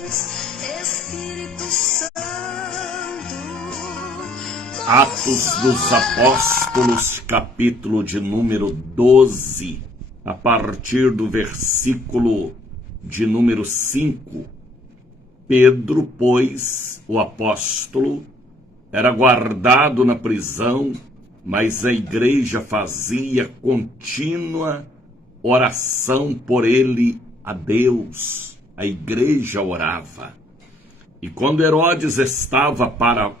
Espírito Santo. Atos dos Apóstolos, capítulo de número 12, a partir do versículo de número 5. Pedro, pois, o apóstolo, era guardado na prisão, mas a igreja fazia contínua oração por ele a Deus. A igreja orava. E quando Herodes estava para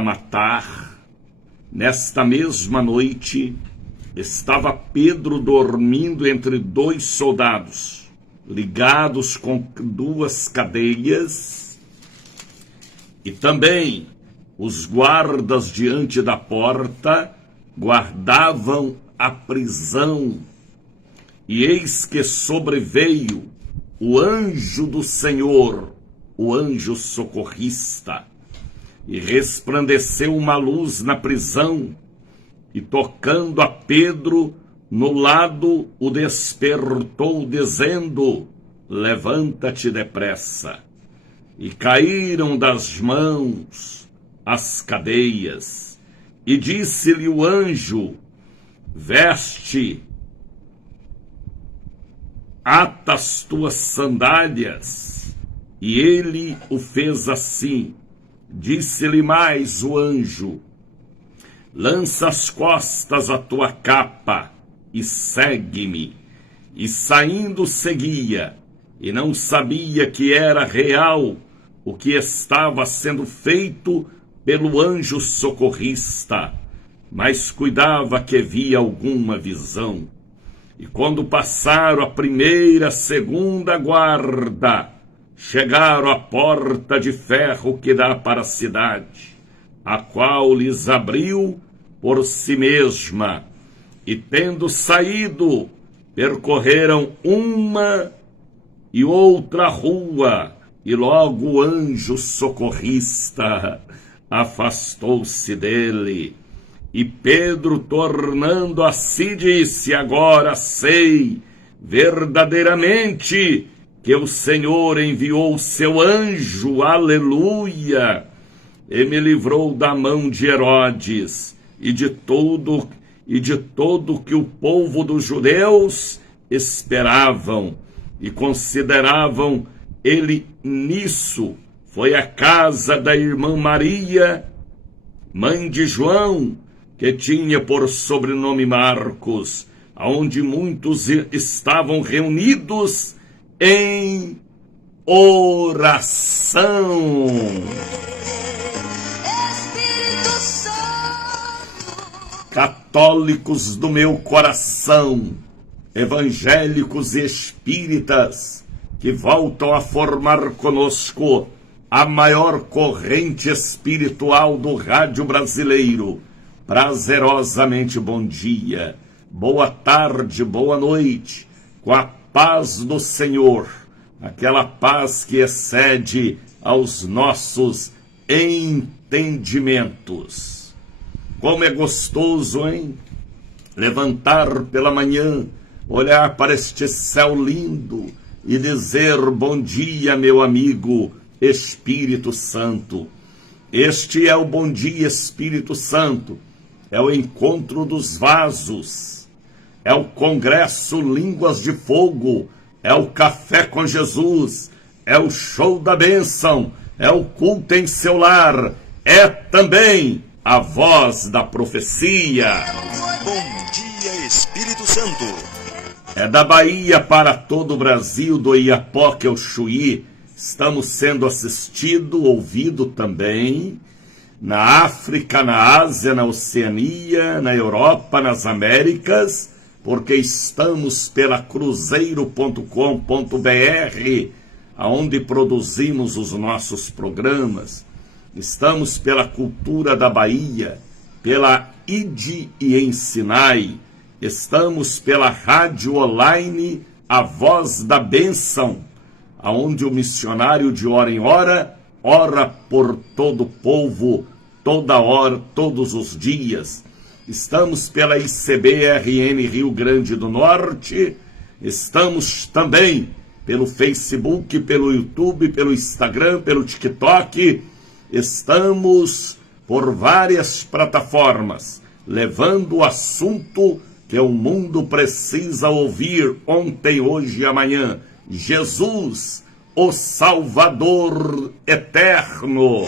matar, nesta mesma noite, estava Pedro dormindo entre dois soldados, ligados com duas cadeias, e também os guardas diante da porta guardavam a prisão. E eis que sobreveio o anjo do Senhor, o anjo socorrista, e resplandeceu uma luz na prisão, e tocando a Pedro no lado, o despertou, dizendo: levanta-te depressa. E caíram das mãos as cadeias, e disse-lhe o anjo: veste, ata as tuas sandálias. E ele o fez assim. Disse-lhe mais o anjo: lança as costas a tua capa e segue-me. E saindo seguia, e não sabia que era real o que estava sendo feito pelo anjo socorrista, mas cuidava que via alguma visão. E quando passaram a primeira, segunda guarda, chegaram à porta de ferro que dá para a cidade, a qual lhes abriu por si mesma. E tendo saído, percorreram uma e outra rua, e logo o anjo socorrista afastou-se dele. E Pedro, tornando a si, disse: agora sei verdadeiramente que o Senhor enviou o seu anjo, aleluia, e me livrou da mão de Herodes e de todo que o povo dos judeus esperavam e consideravam ele nisso. Foi a casa da irmã Maria, mãe de João, que tinha por sobrenome Marcos, onde muitos estavam reunidos em oração. Espírito Santo. Católicos do meu coração, evangélicos e espíritas, que voltam a formar conosco a maior corrente espiritual do rádio brasileiro, prazerosamente bom dia, boa tarde, boa noite, com a paz do Senhor, aquela paz que excede aos nossos entendimentos. Como é gostoso, hein? Levantar pela manhã, olhar para este céu lindo e dizer: bom dia, meu amigo Espírito Santo. Este é o Bom Dia Espírito Santo, é o encontro dos vasos, é o congresso Línguas de Fogo, é o Café com Jesus, é o show da bênção, é o culto em seu lar, é também a voz da profecia. Bom Dia Espírito Santo. É da Bahia para todo o Brasil, do Iapoque ao Chuí. Estamos sendo assistido, ouvido também na África, na Ásia, na Oceania, na Europa, nas Américas, porque estamos pela cruzeiro.com.br, aonde produzimos os nossos programas. Estamos pela Cultura da Bahia, pela Ide e Ensinai. Estamos pela rádio online A Voz da Bênção, aonde o missionário de hora em hora ora por todo o povo, toda hora, todos os dias. Estamos pela ICBRN Rio Grande do Norte, estamos também pelo Facebook, pelo YouTube, pelo Instagram, pelo TikTok. Estamos por várias plataformas, levando o assunto que o mundo precisa ouvir ontem, hoje e amanhã. Jesus, o Salvador eterno.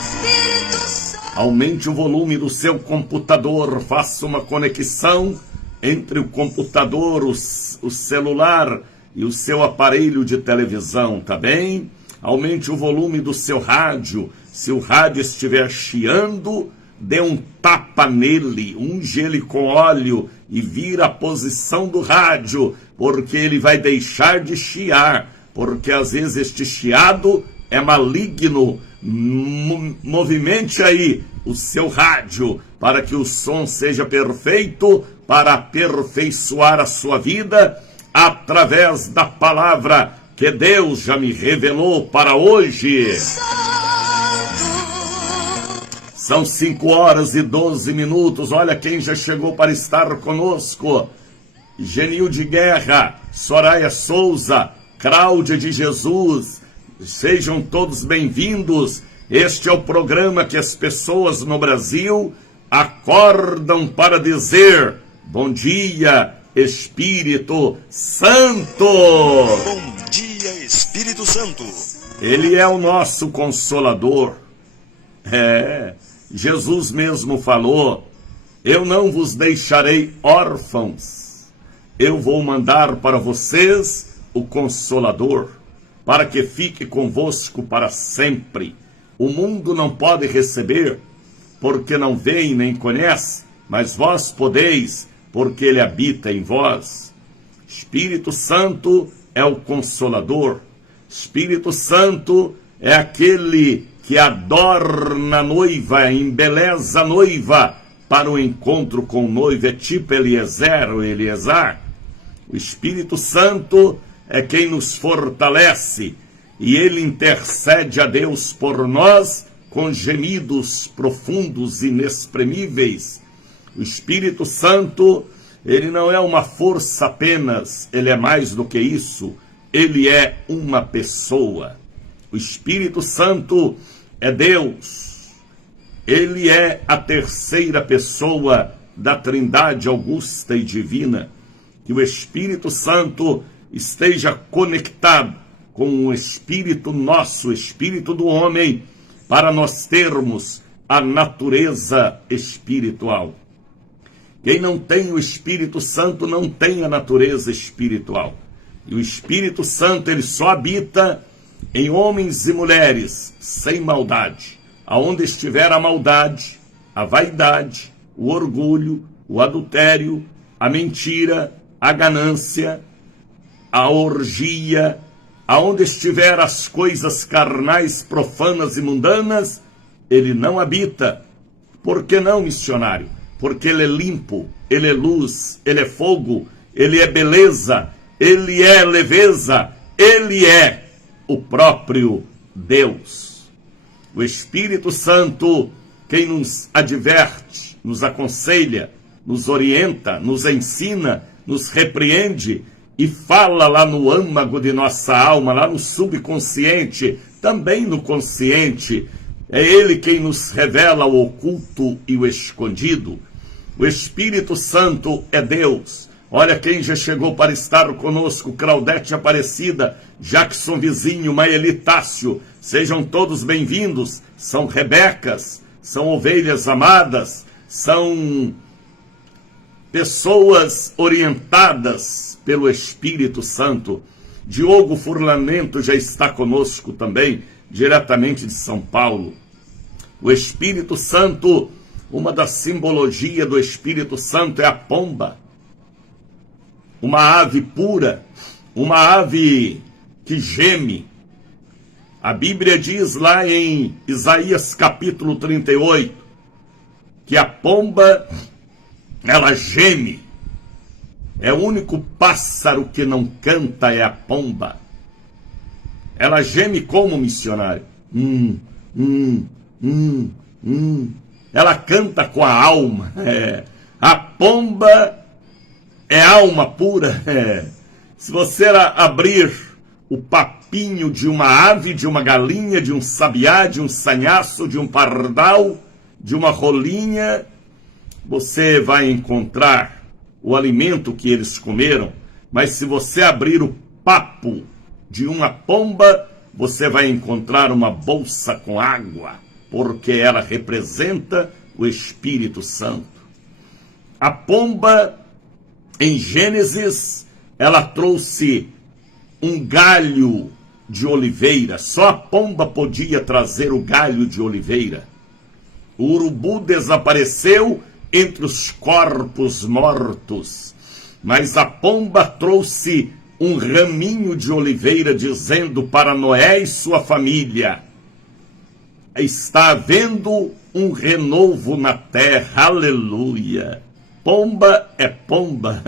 Espírito Santo, Aumente o volume do seu computador, faça uma conexão entre o computador, o celular e o seu aparelho de televisão, tá bem? Aumente o volume do seu rádio. Se o rádio estiver chiando, dê um tapa nele, unge ele com óleo e vira a posição do rádio, porque ele vai deixar de chiar, porque às vezes este chiado é maligno. Movimente aí o seu rádio para que o som seja perfeito, para aperfeiçoar a sua vida através da palavra que Deus já me revelou para hoje. São 5h12. Olha quem já chegou para estar conosco: Genilde Guerra, Soraya Souza, Cláudia de Jesus. Sejam todos bem-vindos. Este é o programa que as pessoas no Brasil acordam para dizer: bom dia, Espírito Santo. Bom dia, Espírito Santo. Ele é o nosso consolador. Jesus mesmo falou: eu não vos deixarei órfãos, eu vou mandar para vocês o Consolador, para que fique convosco para sempre. O mundo não pode receber, porque não vem nem conhece, mas vós podeis, porque ele habita em vós. Espírito Santo é o Consolador. Espírito Santo é aquele que adorna a noiva, embeleza a noiva para o encontro com o noivo. É tipo Eliezer ou Eleazar. O Espírito Santo é quem nos fortalece, e ele intercede a Deus por nós com gemidos profundos e inexprimíveis. O Espírito Santo, ele não é uma força apenas, ele é mais do que isso, ele é uma pessoa. O Espírito Santo é Deus, ele é a terceira pessoa da Trindade augusta e divina. Que o Espírito Santo esteja conectado com o Espírito nosso, o Espírito do homem, para nós termos a natureza espiritual. Quem não tem o Espírito Santo não tem a natureza espiritual. E o Espírito Santo, ele só habita em homens e mulheres sem maldade. Aonde estiver a maldade, a vaidade, o orgulho, o adultério, a mentira, a ganância, a orgia, aonde estiver as coisas carnais, profanas e mundanas, ele não habita. Por que não, missionário? Porque ele é limpo, ele é luz, ele é fogo, ele é beleza, ele é leveza, ele é o próprio Deus. O Espírito Santo, quem nos adverte, nos aconselha, nos orienta, nos ensina, nos repreende e fala lá no âmago de nossa alma, lá no subconsciente, também no consciente. É ele quem nos revela o oculto e o escondido. O Espírito Santo é Deus. Olha quem já chegou para estar conosco: Claudete Aparecida, Jackson Vizinho, Maeli Tássio. Sejam todos bem-vindos. São Rebecas, são ovelhas amadas, são pessoas orientadas pelo Espírito Santo. Diogo Furlanento já está conosco também, diretamente de São Paulo. O Espírito Santo, uma das simbologias do Espírito Santo é a pomba. Uma ave pura, uma ave que geme. A Bíblia diz lá em Isaías capítulo 38, que a pomba, ela geme. É o único pássaro que não canta, é a pomba. Ela geme como, missionário? Ela canta com a alma. A pomba é alma pura. Se você abrir o papinho de uma ave, de uma galinha, de um sabiá, de um sanhaço, de um pardal, de uma rolinha, você vai encontrar o alimento que eles comeram. Mas se você abrir o papo de uma pomba, você vai encontrar uma bolsa com água, porque ela representa o Espírito Santo. A pomba, em Gênesis, ela trouxe um galho de oliveira. Só a pomba podia trazer o galho de oliveira. O urubu desapareceu entre os corpos mortos, mas a pomba trouxe um raminho de oliveira, dizendo para Noé e sua família: está havendo um renovo na terra, aleluia. Pomba é pomba.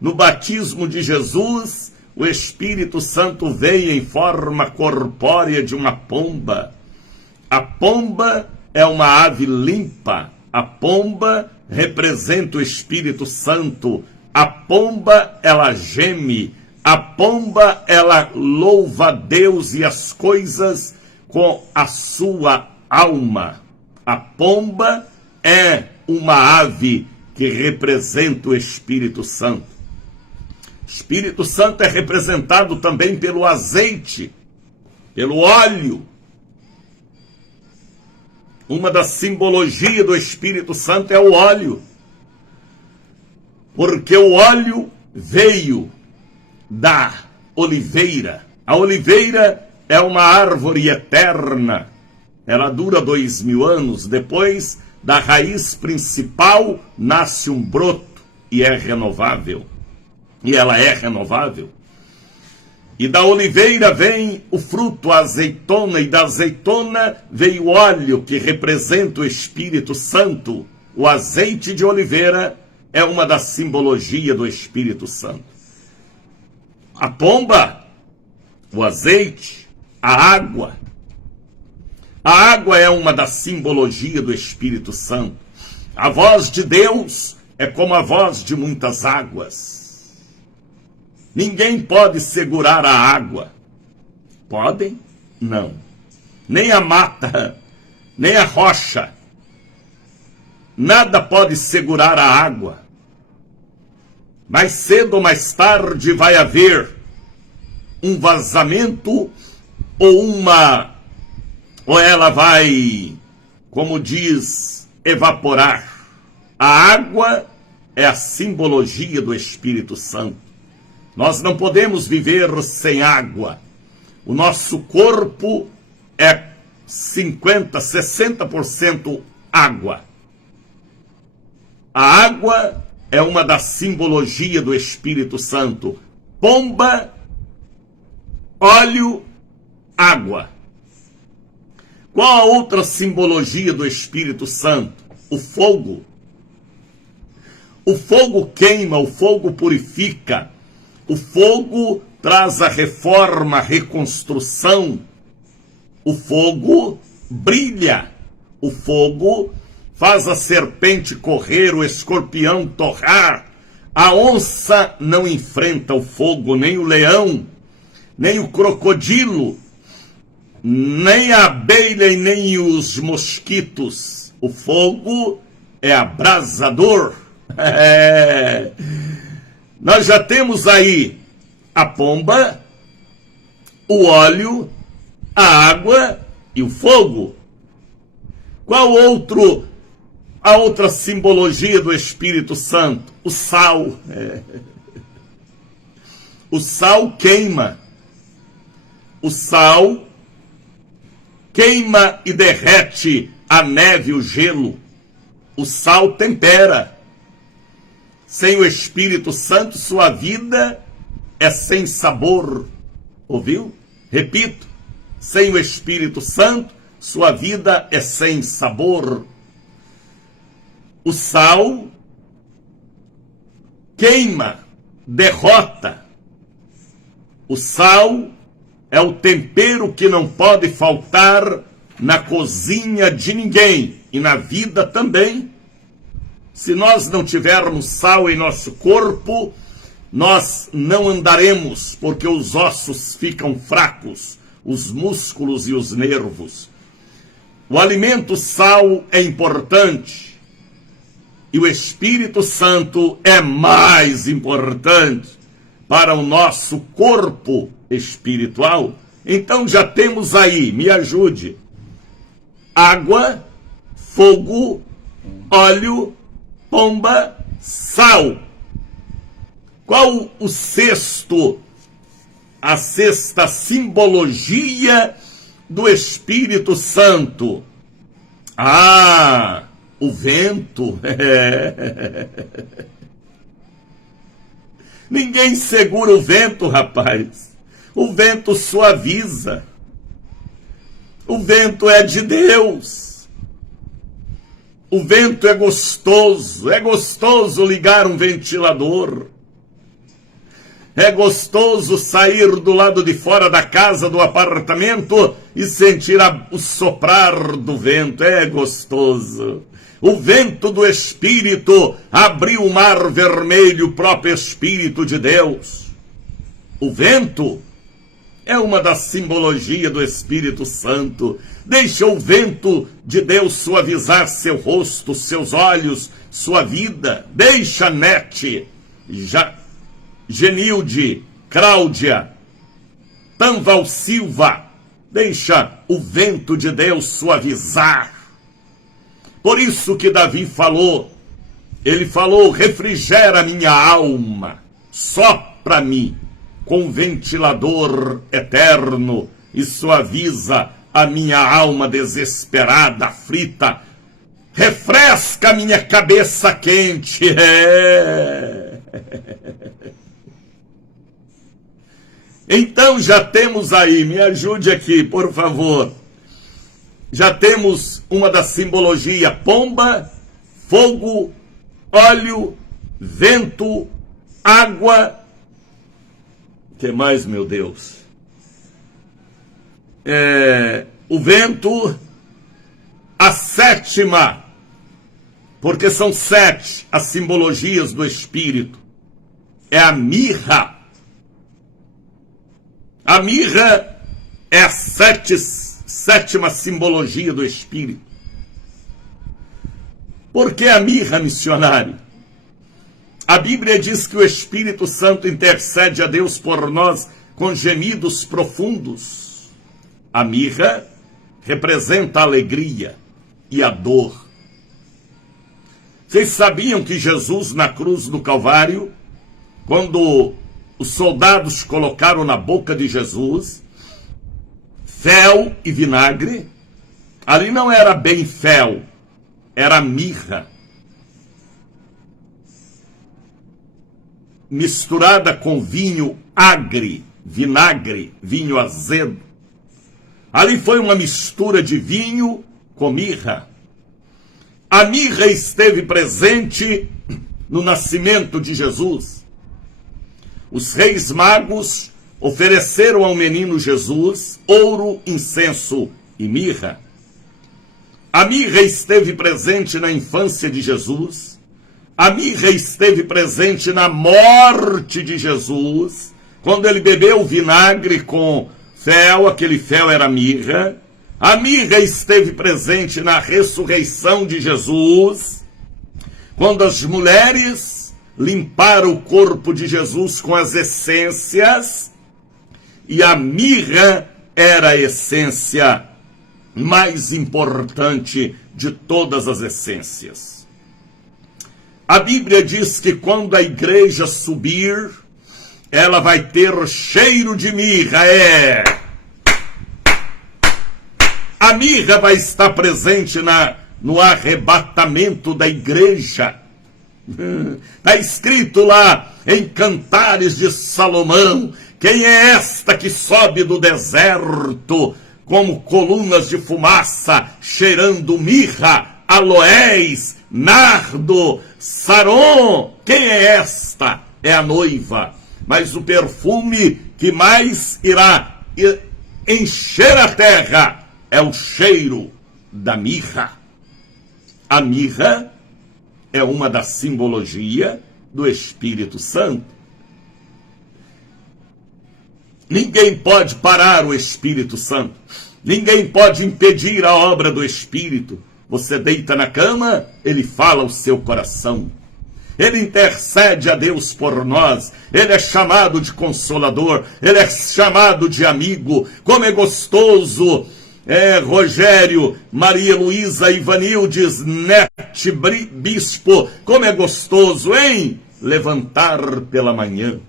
No batismo de Jesus, o Espírito Santo veio em forma corpórea de uma pomba. A pomba é uma ave limpa. A pomba representa o Espírito Santo. A pomba, ela geme. A pomba, ela louva a Deus e as coisas com a sua alma. A pomba é uma ave que representa o Espírito Santo. O Espírito Santo é representado também pelo azeite, pelo óleo. Uma das simbologias do Espírito Santo é o óleo. Porque o óleo veio da oliveira. A oliveira é uma árvore eterna. Ela dura 2000 anos. Depois da raiz principal nasce um broto e é renovável. E ela é renovável. E da oliveira vem o fruto, a azeitona, e da azeitona vem o óleo, que representa o Espírito Santo. O azeite de oliveira é uma das simbologias do Espírito Santo. A pomba, o azeite, a água. A água é uma das simbologias do Espírito Santo. A voz de Deus é como a voz de muitas águas. Ninguém pode segurar a água. Podem? Não. Nem a mata, nem a rocha. Nada pode segurar a água. Mais cedo ou mais tarde vai haver um vazamento ou ela vai, como diz, evaporar. A água é a simbologia do Espírito Santo. Nós não podemos viver sem água. O nosso corpo é 50%, 60% água. A água é uma das simbologias do Espírito Santo. Pomba, óleo, água. Qual a outra simbologia do Espírito Santo? O fogo. O fogo queima, o fogo purifica. O fogo traz a reforma, a reconstrução. O fogo brilha. O fogo faz a serpente correr, o escorpião torrar. A onça não enfrenta o fogo, nem o leão, nem o crocodilo, nem a abelha e nem os mosquitos. O fogo é abrasador. Nós já temos aí a pomba, o óleo, a água e o fogo. Qual a outra simbologia do Espírito Santo? O sal. O sal queima. O sal queima e derrete a neve, o gelo. O sal tempera. Sem o Espírito Santo, sua vida é sem sabor. Ouviu? Repito. Sem o Espírito Santo, sua vida é sem sabor. O sal queima, derrota. O sal é o tempero que não pode faltar na cozinha de ninguém e na vida também. Se nós não tivermos sal em nosso corpo, nós não andaremos, porque os ossos ficam fracos, os músculos e os nervos. O alimento sal é importante, e o Espírito Santo é mais importante para o nosso corpo espiritual. Então já temos aí, me ajude, água, fogo, óleo, pomba, sal. Qual a sexta simbologia do Espírito Santo? Ah, o vento. Ninguém segura o vento, rapaz. O vento suaviza. O vento é de Deus. O vento é gostoso ligar um ventilador. É gostoso sair do lado de fora da casa, do apartamento, e sentir o soprar do vento. É gostoso. O vento do Espírito abriu o mar vermelho, o próprio Espírito de Deus. O vento é uma das simbologias do Espírito Santo. Deixa o vento de Deus suavizar seu rosto, seus olhos, sua vida. Deixa Nete, Genilde, Cláudia, Tanval Silva, deixa o vento de Deus suavizar. Por isso que Davi falou, ele falou, refrigera minha alma, sopra mim com ventilador eterno e suaviza a minha alma desesperada, aflita, refresca minha cabeça quente. Então já temos aí, me ajude aqui, por favor. Já temos uma da simbologia: pomba, fogo, óleo, vento, água. O que mais, meu Deus? O vento, a sétima, porque são 7 as simbologias do Espírito. É a mirra. A mirra é a sétima simbologia do Espírito. Por que a mirra, missionário? A Bíblia diz que o Espírito Santo intercede a Deus por nós com gemidos profundos. A mirra representa a alegria e a dor. Vocês sabiam que Jesus, na cruz do Calvário, quando os soldados colocaram na boca de Jesus fel e vinagre, ali não era bem fel, era mirra, misturada com vinho agre, vinagre, vinho azedo. Ali foi uma mistura de vinho com mirra. A mirra esteve presente no nascimento de Jesus. Os reis magos ofereceram ao menino Jesus ouro, incenso e mirra. A mirra esteve presente na infância de Jesus. A mirra esteve presente na morte de Jesus, quando ele bebeu vinagre com fel, aquele fel era mirra. A mirra esteve presente na ressurreição de Jesus, quando as mulheres limparam o corpo de Jesus com as essências, e a mirra era a essência mais importante de todas as essências. A Bíblia diz que quando a igreja subir, ela vai ter cheiro de mirra. A mirra vai estar presente no arrebatamento da igreja. Está escrito lá em Cantares de Salomão: quem é esta que sobe do deserto como colunas de fumaça, cheirando mirra, aloés, nardo, sarom? Quem é esta? É a noiva. Mas o perfume que mais irá encher a terra é o cheiro da mirra. A mirra é uma da simbologia do Espírito Santo. Ninguém pode parar o Espírito Santo. Ninguém pode impedir a obra do Espírito. Você deita na cama, ele fala ao seu coração. Ele intercede a Deus por nós. Ele é chamado de consolador. Ele é chamado de amigo. Como é gostoso, Rogério, Maria Luísa, Ivanildes, Nete, Bispo. Como é gostoso, hein? Levantar pela manhã.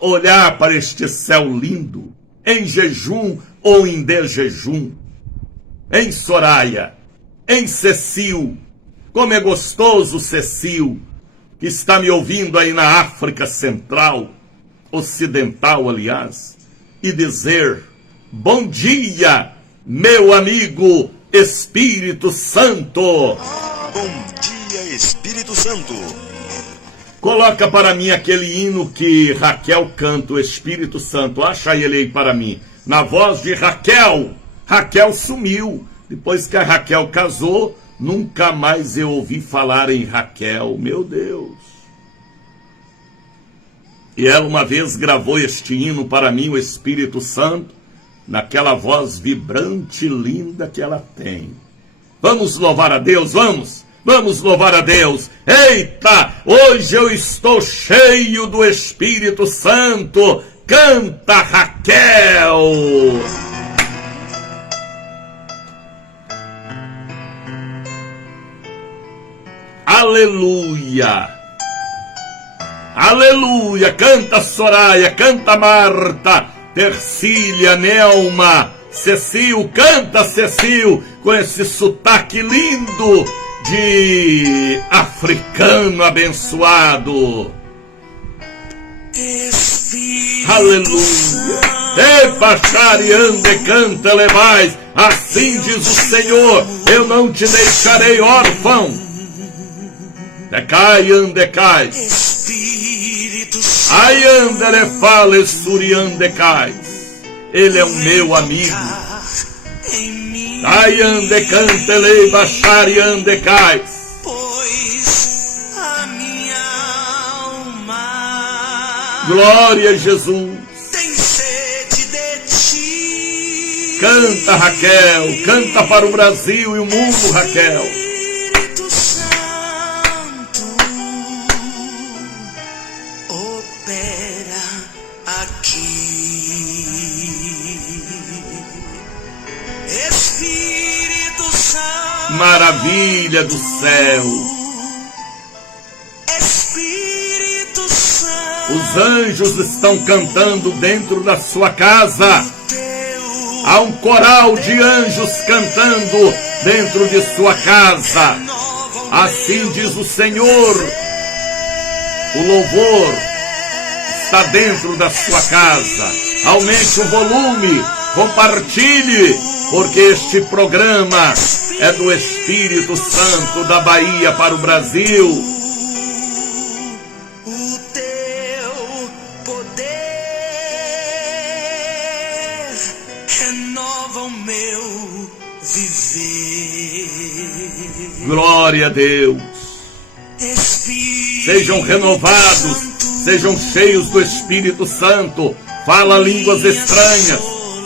Olhar para este céu lindo, em jejum ou em desjejum. Em Soraya, em Cecil. Como é gostoso, Cecil, que está me ouvindo aí na África Central, Ocidental, aliás, e dizer: bom dia, meu amigo Espírito Santo. Bom dia, Espírito Santo. Coloca para mim aquele hino que Raquel canta, o Espírito Santo. Acha ele aí para mim, na voz de Raquel. Raquel sumiu. Depois que a Raquel casou, nunca mais eu ouvi falar em Raquel. Meu Deus. E ela uma vez gravou este hino para mim, o Espírito Santo, naquela voz vibrante e linda que ela tem. Vamos louvar a Deus, vamos! Vamos louvar a Deus. Eita, hoje eu estou cheio do Espírito Santo. Canta, Raquel. Aleluia. Aleluia. Canta, Soraya. Canta, Marta. Tercília, Nelma. Cecil. Canta, Cecil. Com esse sotaque lindo de africano abençoado. Aleluia. Epachariande canta levais. Assim diz o Senhor: eu não te deixarei órfão. Decai, andecai. Ai, andere fale suriandecai. Ele é o meu amigo. Ai, ande, cante, lei, baixar e ande, cai. Pois a minha alma Glória a Jesus. tem sede de ti. Canta, Raquel. Canta para o Brasil e o mundo, Raquel. Espírito Santo opera aqui. Espírito Santo, Maravilha do céu. Espírito Santo, Os anjos estão cantando dentro da sua casa. teu Há um coral de anjos cantando dentro de sua casa. Assim diz o Senhor. O louvor está dentro da sua casa. Aumente o volume, compartilhe, porque este programa é do Espírito Santo da Bahia para o Brasil. o teu poder renova o meu viver. Glória a Deus. Espírito Sejam renovados, sejam cheios do Espírito Santo. Fala línguas estranhas,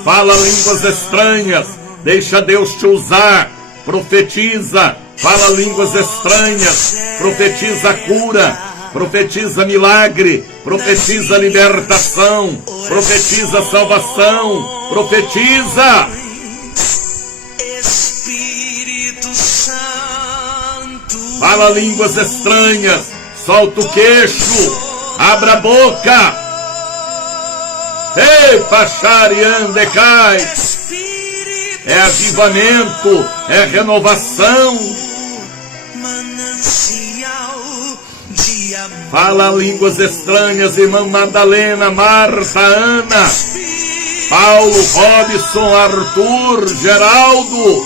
fala línguas estranhas. Deixa Deus te usar. Profetiza, fala línguas estranhas. Profetiza cura, profetiza milagre, profetiza libertação, profetiza salvação, profetiza. Espírito Santo, Fala línguas estranhas, solta o queixo, abra a boca. Ei, Pachariandecai, Espírito é avivamento, é renovação. manancial de amor. Fala línguas estranhas, irmã Madalena, Marta, Ana, Paulo, Robson, Arthur, Geraldo,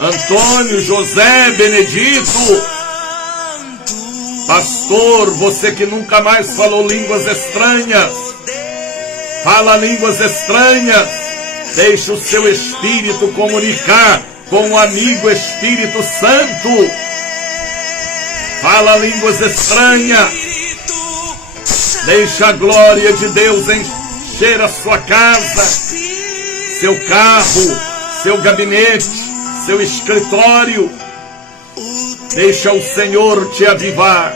Antônio, José, Benedito. Pastor, você que nunca mais falou línguas estranhas, fala línguas estranhas. Deixe o seu espírito comunicar com o amigo Espírito Santo. Fala línguas estranhas. Espírito Santo Deixa a glória de Deus encher a sua casa, seu carro, seu gabinete, seu escritório. Deixa o Senhor te avivar.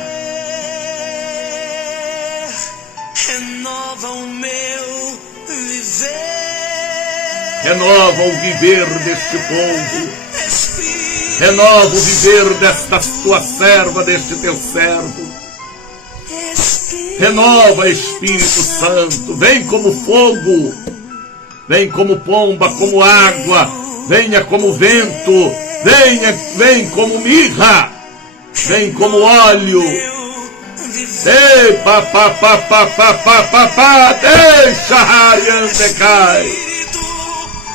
Renova o meu viver. Renova o viver deste povo. Espírito, Renova o viver desta tua serva, deste teu servo. Espírito, Renova, Espírito Santo. Vem como fogo. Vem como pomba, como água. Venha como vento. Vem como mirra. Vem como óleo. Ei, deixa Hariandecai. Espírito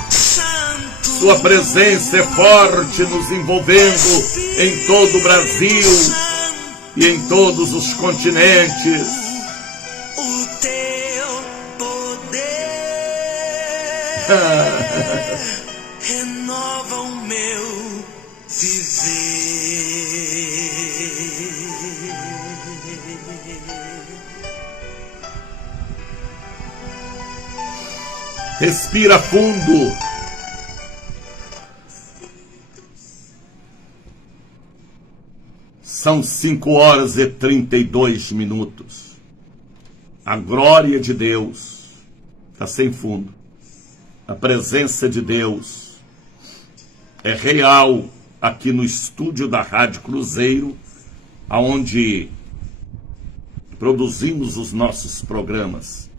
Santo, Sua presença é forte, nos envolvendo em todo o Brasil e em todos os continentes. o teu poder renova o meu viver. Respira fundo. São 5h32. A glória de Deus está sem fundo. A presença de Deus é real aqui no estúdio da Rádio Cruzeiro, onde produzimos os nossos programas.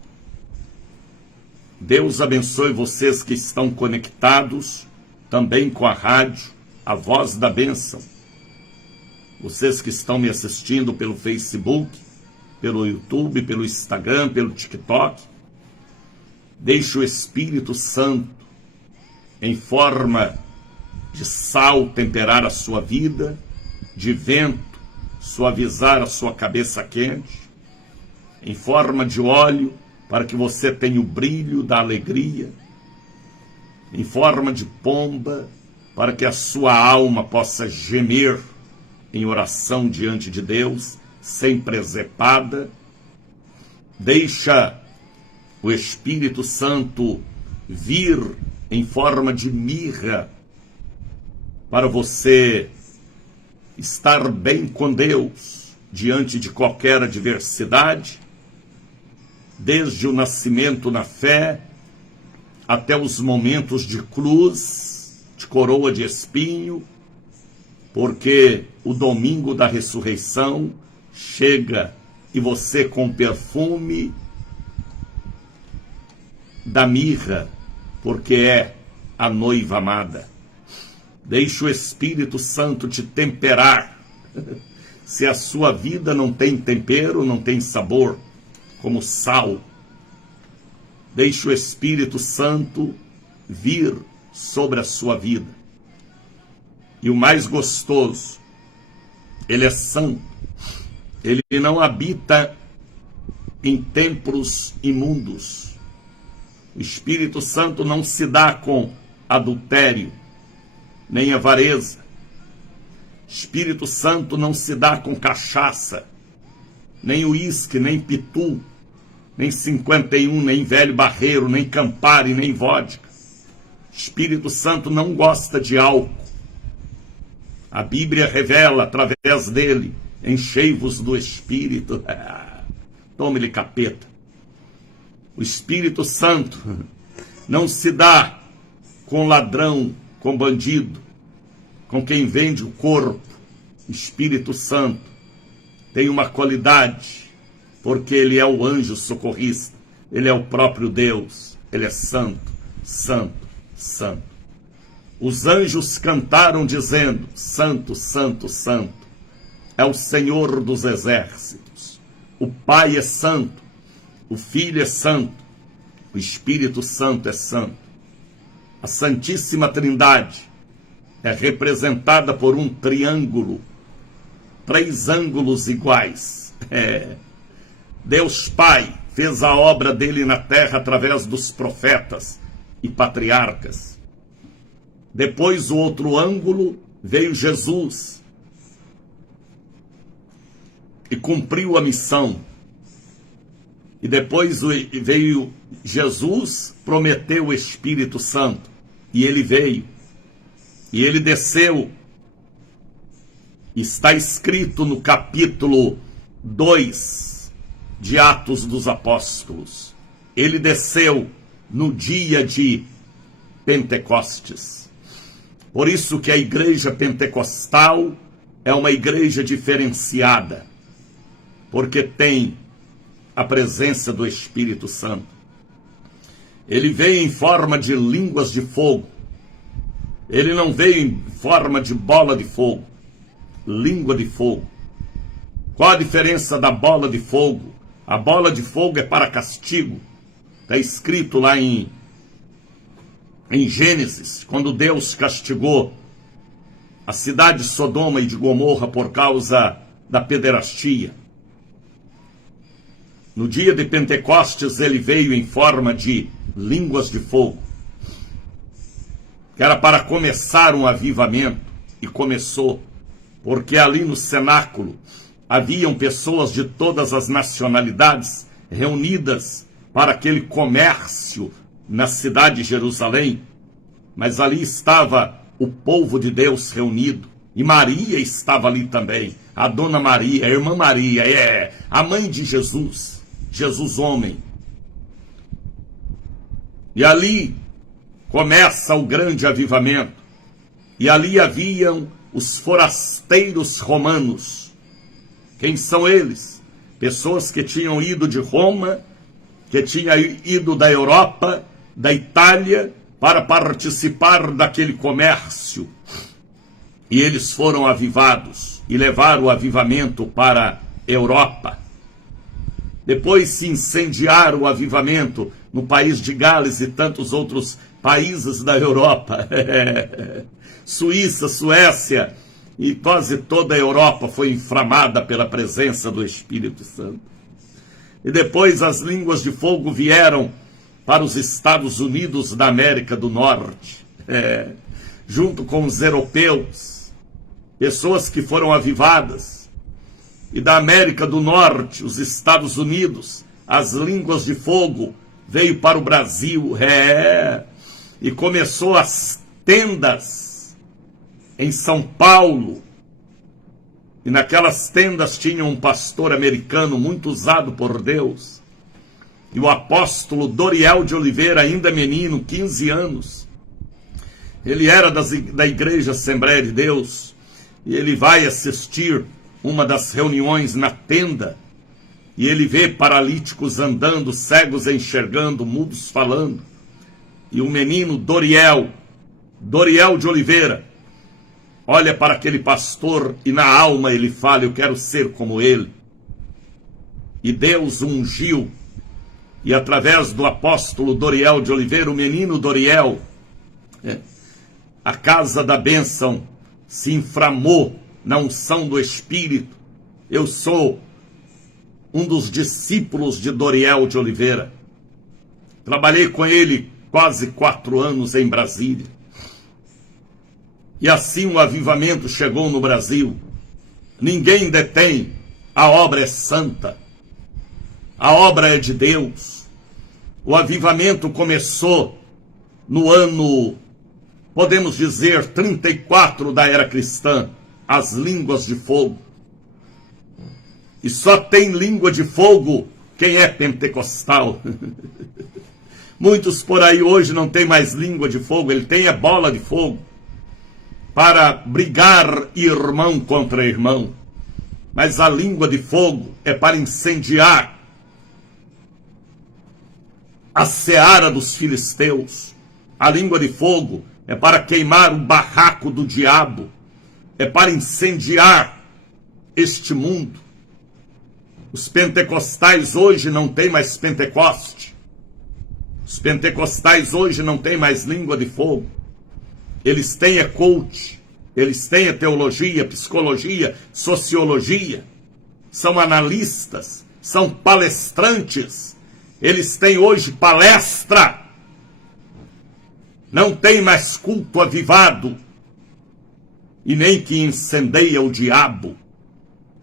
Deus abençoe vocês que estão conectados também com a rádio, a Voz da Bênção. Vocês que estão me assistindo pelo Facebook, pelo YouTube, pelo Instagram, pelo TikTok. Deixe o Espírito Santo, em forma de sal, temperar a sua vida, de vento, suavizar a sua cabeça quente, em forma de óleo, para que você tenha o brilho da alegria, em forma de pomba, para que a sua alma possa gemer em oração diante de Deus, sem presepada. Deixa o Espírito Santo vir em forma de mirra, para você estar bem com Deus diante de qualquer adversidade, desde o nascimento na fé até os momentos de cruz, de coroa de espinho, porque o domingo da ressurreição chega e você, com perfume da mirra, porque é a noiva amada. Deixe o Espírito Santo te temperar. Se a sua vida não tem tempero, não tem sabor, como sal, deixe o Espírito Santo vir sobre a sua vida. E o mais gostoso, ele é santo. Ele não habita em templos imundos. O Espírito Santo não se dá com adultério, nem avareza. Espírito Santo não se dá com cachaça, nem uísque, nem pitu, nem 51, nem velho barreiro, nem Campari, nem vodka. Espírito Santo não gosta de álcool. A Bíblia revela através dele: enchei-vos do Espírito. Tome-lhe capeta. O Espírito Santo não se dá com ladrão, com bandido, com quem vende o corpo. O Espírito Santo tem uma qualidade, porque ele é o anjo socorrista, ele é o próprio Deus, ele é santo, santo, santo. Os anjos cantaram dizendo: santo, santo, santo, é o Senhor dos exércitos. O Pai é santo, o Filho é santo, o Espírito Santo é santo. A Santíssima Trindade é representada por um triângulo, 3 ângulos iguais. Deus Pai fez a obra dele na terra através dos profetas e patriarcas. Depois, o outro ângulo, veio Jesus e cumpriu a missão. E depois veio Jesus, prometeu o Espírito Santo. E ele veio. E ele desceu. Está escrito no capítulo 2 de Atos dos Apóstolos. Ele desceu no dia de Pentecostes. Por isso que a igreja pentecostal é uma igreja diferenciada, porque tem a presença do Espírito Santo. Ele veio em forma de línguas de fogo. Ele não veio em forma de bola de fogo, língua de fogo. Qual a diferença da bola de fogo? A bola de fogo é para castigo. Está escrito lá em Gênesis, quando Deus castigou a cidade de Sodoma e de Gomorra por causa da pederastia. No dia de Pentecostes ele veio em forma de línguas de fogo, que era para começar um avivamento, e começou, porque ali no cenáculo haviam pessoas de todas as nacionalidades reunidas para aquele comércio na cidade de Jerusalém, mas ali estava o povo de Deus reunido, e Maria estava ali também, a Dona Maria, a Irmã Maria, a mãe de Jesus, Jesus homem. E ali começa o grande avivamento, e ali haviam os forasteiros romanos. Quem são eles? Pessoas que tinham ido de Roma, que tinham ido da Europa, da Itália, para participar daquele comércio. E eles foram avivados e levaram o avivamento para a Europa. Depois se incendiaram o avivamento no país de Gales e tantos outros países da Europa. Suíça, Suécia e quase toda a Europa foi inflamada pela presença do Espírito Santo. E depois as línguas de fogo vieram para os Estados Unidos da América do Norte, junto com os europeus, pessoas que foram avivadas. E da América do Norte, os Estados Unidos, as línguas de fogo veio para o Brasil, e começou as tendas em São Paulo. E naquelas tendas tinha um pastor americano muito usado por Deus. E o apóstolo Doriel de Oliveira, ainda menino, 15 anos. Ele era da Igreja Assembleia de Deus. E ele vai assistir uma das reuniões na tenda. E ele vê paralíticos andando, cegos enxergando, mudos falando. E o menino Doriel de Oliveira, olha para aquele pastor e na alma ele fala: eu quero ser como ele. E Deus ungiu. E através do apóstolo Doriel de Oliveira, o menino Doriel, a casa da bênção se inflamou na unção do Espírito. Eu sou um dos discípulos de Doriel de Oliveira. Trabalhei com ele quase 4 anos em Brasília. E assim o avivamento chegou no Brasil. Ninguém detém, a obra é santa, a obra é de Deus. O avivamento começou no ano, podemos dizer, 34 da era cristã, as línguas de fogo. E só tem língua de fogo quem é pentecostal. Muitos por aí hoje não tem mais língua de fogo, ele tem a bola de fogo para brigar irmão contra irmão. Mas a língua de fogo é para incendiar a seara dos filisteus. A língua de fogo é para queimar o barraco do diabo, é para incendiar este mundo. Os pentecostais hoje não têm mais Pentecoste. Os pentecostais hoje não têm mais língua de fogo. Eles têm a coach, eles têm a teologia, psicologia, sociologia. São analistas, são palestrantes. Eles têm hoje palestra. Não tem mais culto avivado. E nem que incendeia o diabo.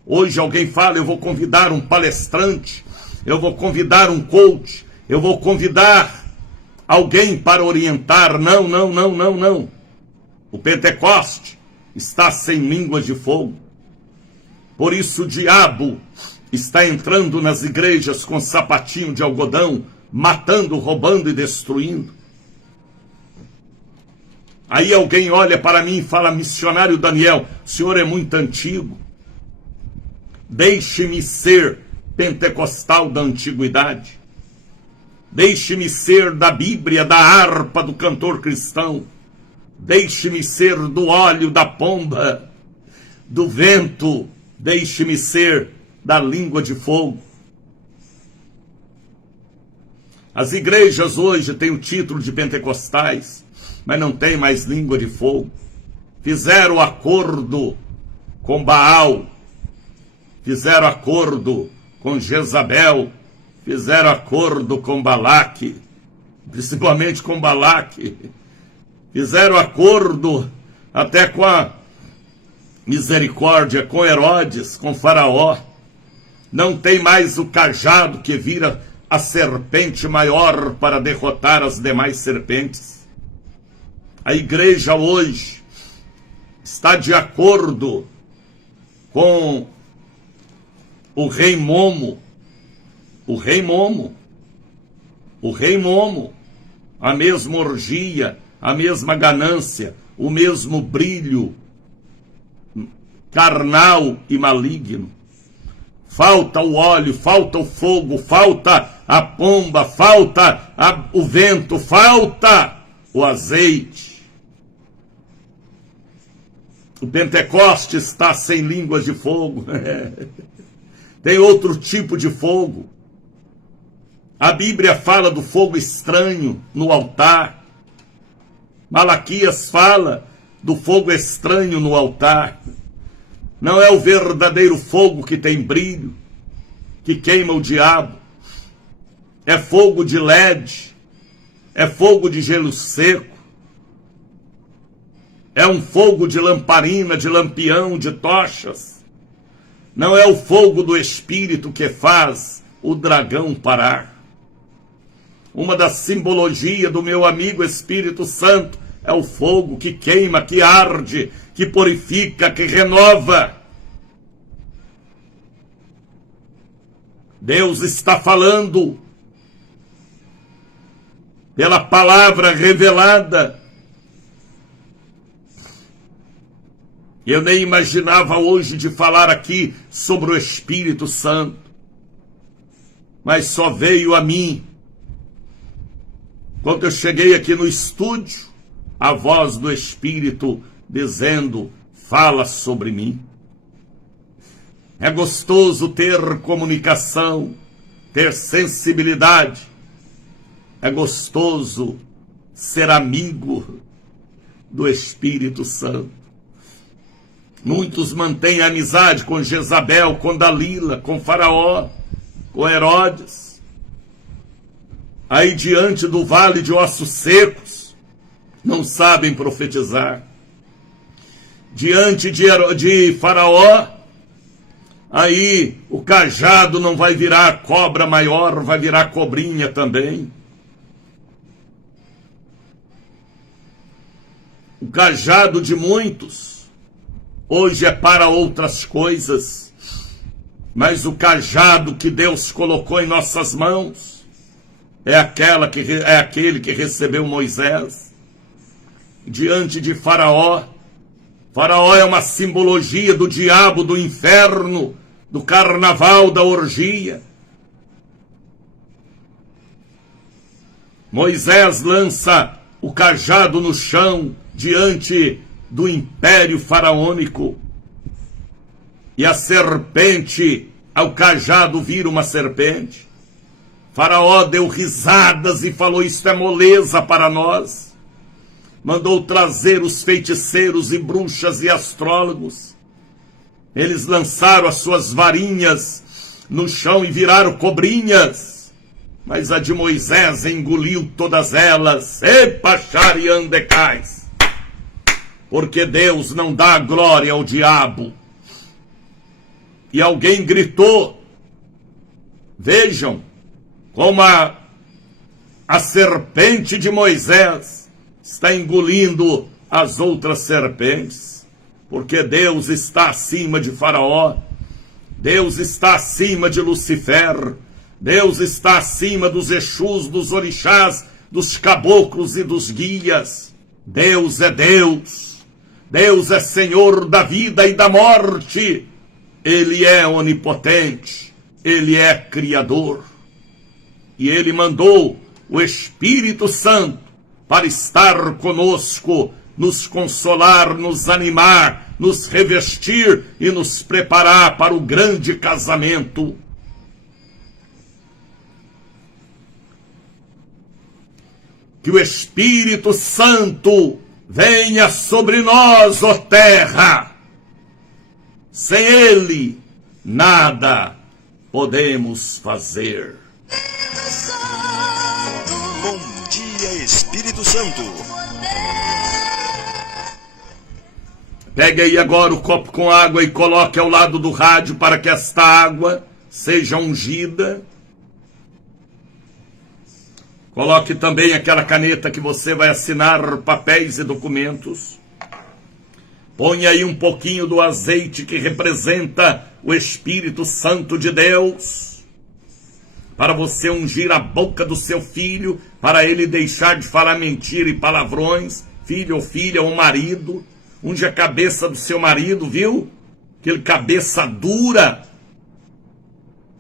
Hoje alguém fala: eu vou convidar um palestrante eu vou convidar um coach, eu vou convidar alguém para orientar. Não, não, não, não, não. O Pentecoste está sem línguas de fogo. Por isso o diabo está entrando nas igrejas com sapatinho de algodão, matando, roubando e destruindo. Aí alguém olha para mim e fala: missionário Daniel, o senhor é muito antigo. Deixe-me ser pentecostal da antiguidade. Deixe-me ser da Bíblia, da harpa do cantor cristão. Deixe-me ser do óleo da pomba, do vento. Deixe-me ser da língua de fogo. As igrejas hoje têm o título de pentecostais, mas não tem mais língua de fogo. Fizeram acordo com Baal, fizeram acordo com Jezabel, fizeram acordo com Balaque, principalmente com Balaque, fizeram acordo até com a misericórdia, com Herodes, com Faraó. Não tem mais o cajado que vira a serpente maior para derrotar as demais serpentes. A igreja hoje está de acordo com o rei Momo, a mesma orgia, a mesma ganância, o mesmo brilho carnal e maligno. Falta o óleo, falta o fogo, falta a pomba, falta o vento, falta o azeite. O Pentecoste está sem línguas de fogo. Tem outro tipo de fogo. A Bíblia fala do fogo estranho no altar. Malaquias fala do fogo estranho no altar. Não é o verdadeiro fogo que tem brilho, que queima o diabo. É fogo de LED, é fogo de gelo seco, é um fogo de lamparina, de lampião, de tochas. Não é o fogo do Espírito que faz o dragão parar. Uma das simbologias do meu amigo Espírito Santo é o fogo que queima, que arde, que purifica, que renova. Deus está falando pela palavra revelada. Eu nem imaginava hoje de falar aqui sobre o Espírito Santo, mas só veio a mim, quando eu cheguei aqui no estúdio, a voz do Espírito dizendo: fala sobre mim. É gostoso ter comunicação, ter sensibilidade. É gostoso ser amigo do Espírito Santo. Muitos mantêm amizade com Jezabel, com Dalila, com Faraó, com Herodes. Aí diante do vale de ossos secos, não sabem profetizar. Diante de Faraó, aí o cajado não vai virar cobra maior, vai virar cobrinha também. O cajado de muitos hoje é para outras coisas, mas o cajado que Deus colocou em nossas mãos é aquele que recebeu Moisés. Diante de Faraó, Faraó é uma simbologia do diabo, do inferno, do carnaval, da orgia. Moisés lança o cajado no chão diante do império faraônico. E a serpente, ao cajado vira uma serpente. Faraó deu risadas e falou: isto é moleza para nós. Mandou trazer os feiticeiros e bruxas e astrólogos. Eles lançaram as suas varinhas no chão e viraram cobrinhas. Mas a de Moisés engoliu todas elas. Epa, xariandecais! Porque Deus não dá glória ao diabo. E alguém gritou: Vejam como a serpente de Moisés está engolindo as outras serpentes, porque Deus está acima de Faraó, Deus está acima de Lucifer, Deus está acima dos Exus, dos orixás, dos caboclos e dos guias. Deus é Deus, Deus é Senhor da vida e da morte, Ele é onipotente, Ele é Criador. E Ele mandou o Espírito Santo para estar conosco, nos consolar, nos animar, nos revestir e nos preparar para o grande casamento. Que o Espírito Santo venha sobre nós, ó terra. Sem Ele, nada podemos fazer. Bom dia, Espírito Santo. Pegue aí agora o copo com água e coloque ao lado do rádio para que esta água seja ungida. Coloque também aquela caneta que você vai assinar papéis e documentos. Ponha aí um pouquinho do azeite que representa o Espírito Santo de Deus, para você ungir a boca do seu filho, para ele deixar de falar mentira e palavrões, filho ou filha ou marido. Unge a cabeça do seu marido, viu? Aquele cabeça dura,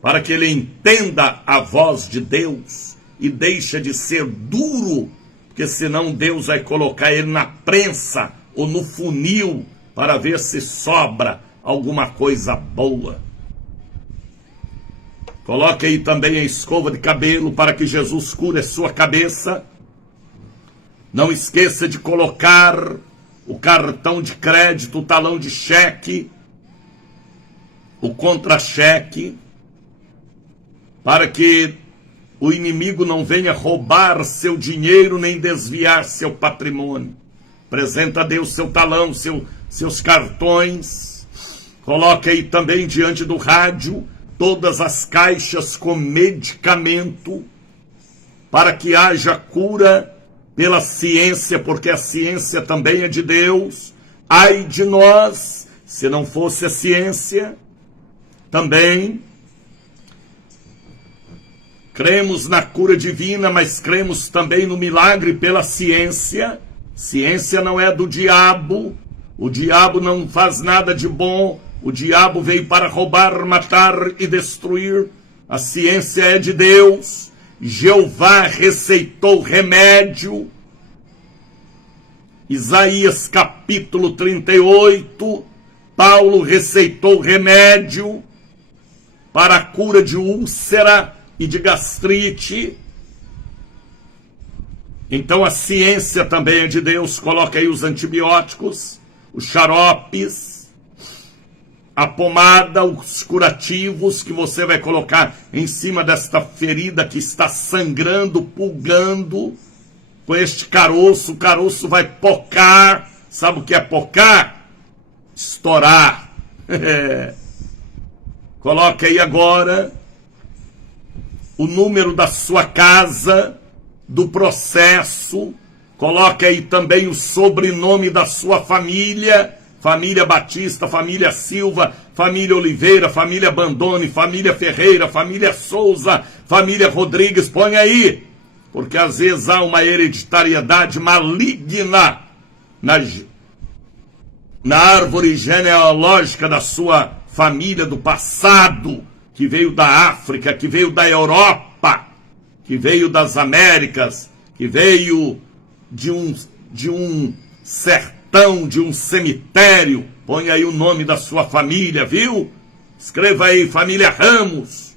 para que ele entenda a voz de Deus e deixe de ser duro, porque senão Deus vai colocar ele na prensa ou no funil para ver se sobra alguma coisa boa. Coloque aí também a escova de cabelo para que Jesus cure a sua cabeça. Não esqueça de colocar o cartão de crédito, o talão de cheque, o contra-cheque, para que o inimigo não venha roubar seu dinheiro nem desviar seu patrimônio. Apresenta a Deus seu talão, seus cartões. Coloque aí também diante do rádio todas as caixas com medicamento, para que haja cura pela ciência, porque a ciência também é de Deus. Ai de nós, se não fosse a ciência. Também cremos na cura divina, mas cremos também no milagre pela ciência. Ciência não é do diabo, o diabo não faz nada de bom, o diabo veio para roubar, matar e destruir. A ciência é de Deus. Jeová receitou remédio. Isaías capítulo 38, Paulo receitou remédio para a cura de úlcera e de gastrite. Então a ciência também é de Deus. Coloca aí os antibióticos, os xaropes, a pomada, os curativos que você vai colocar em cima desta ferida que está sangrando, pulgando com este caroço. O caroço vai pocar. Sabe o que é pocar? Estourar. Coloque aí agora o número da sua casa, do processo. Coloque aí também o sobrenome da sua família. Família Batista, família Silva, família Oliveira, família Bandone, família Ferreira, família Souza, família Rodrigues. Põe aí, porque às vezes há uma hereditariedade maligna na árvore genealógica da sua família do passado, que veio da África, que veio da Europa, que veio das Américas, que veio de um sertão, de um cemitério. Põe aí o nome da sua família, viu? Escreva aí, família Ramos,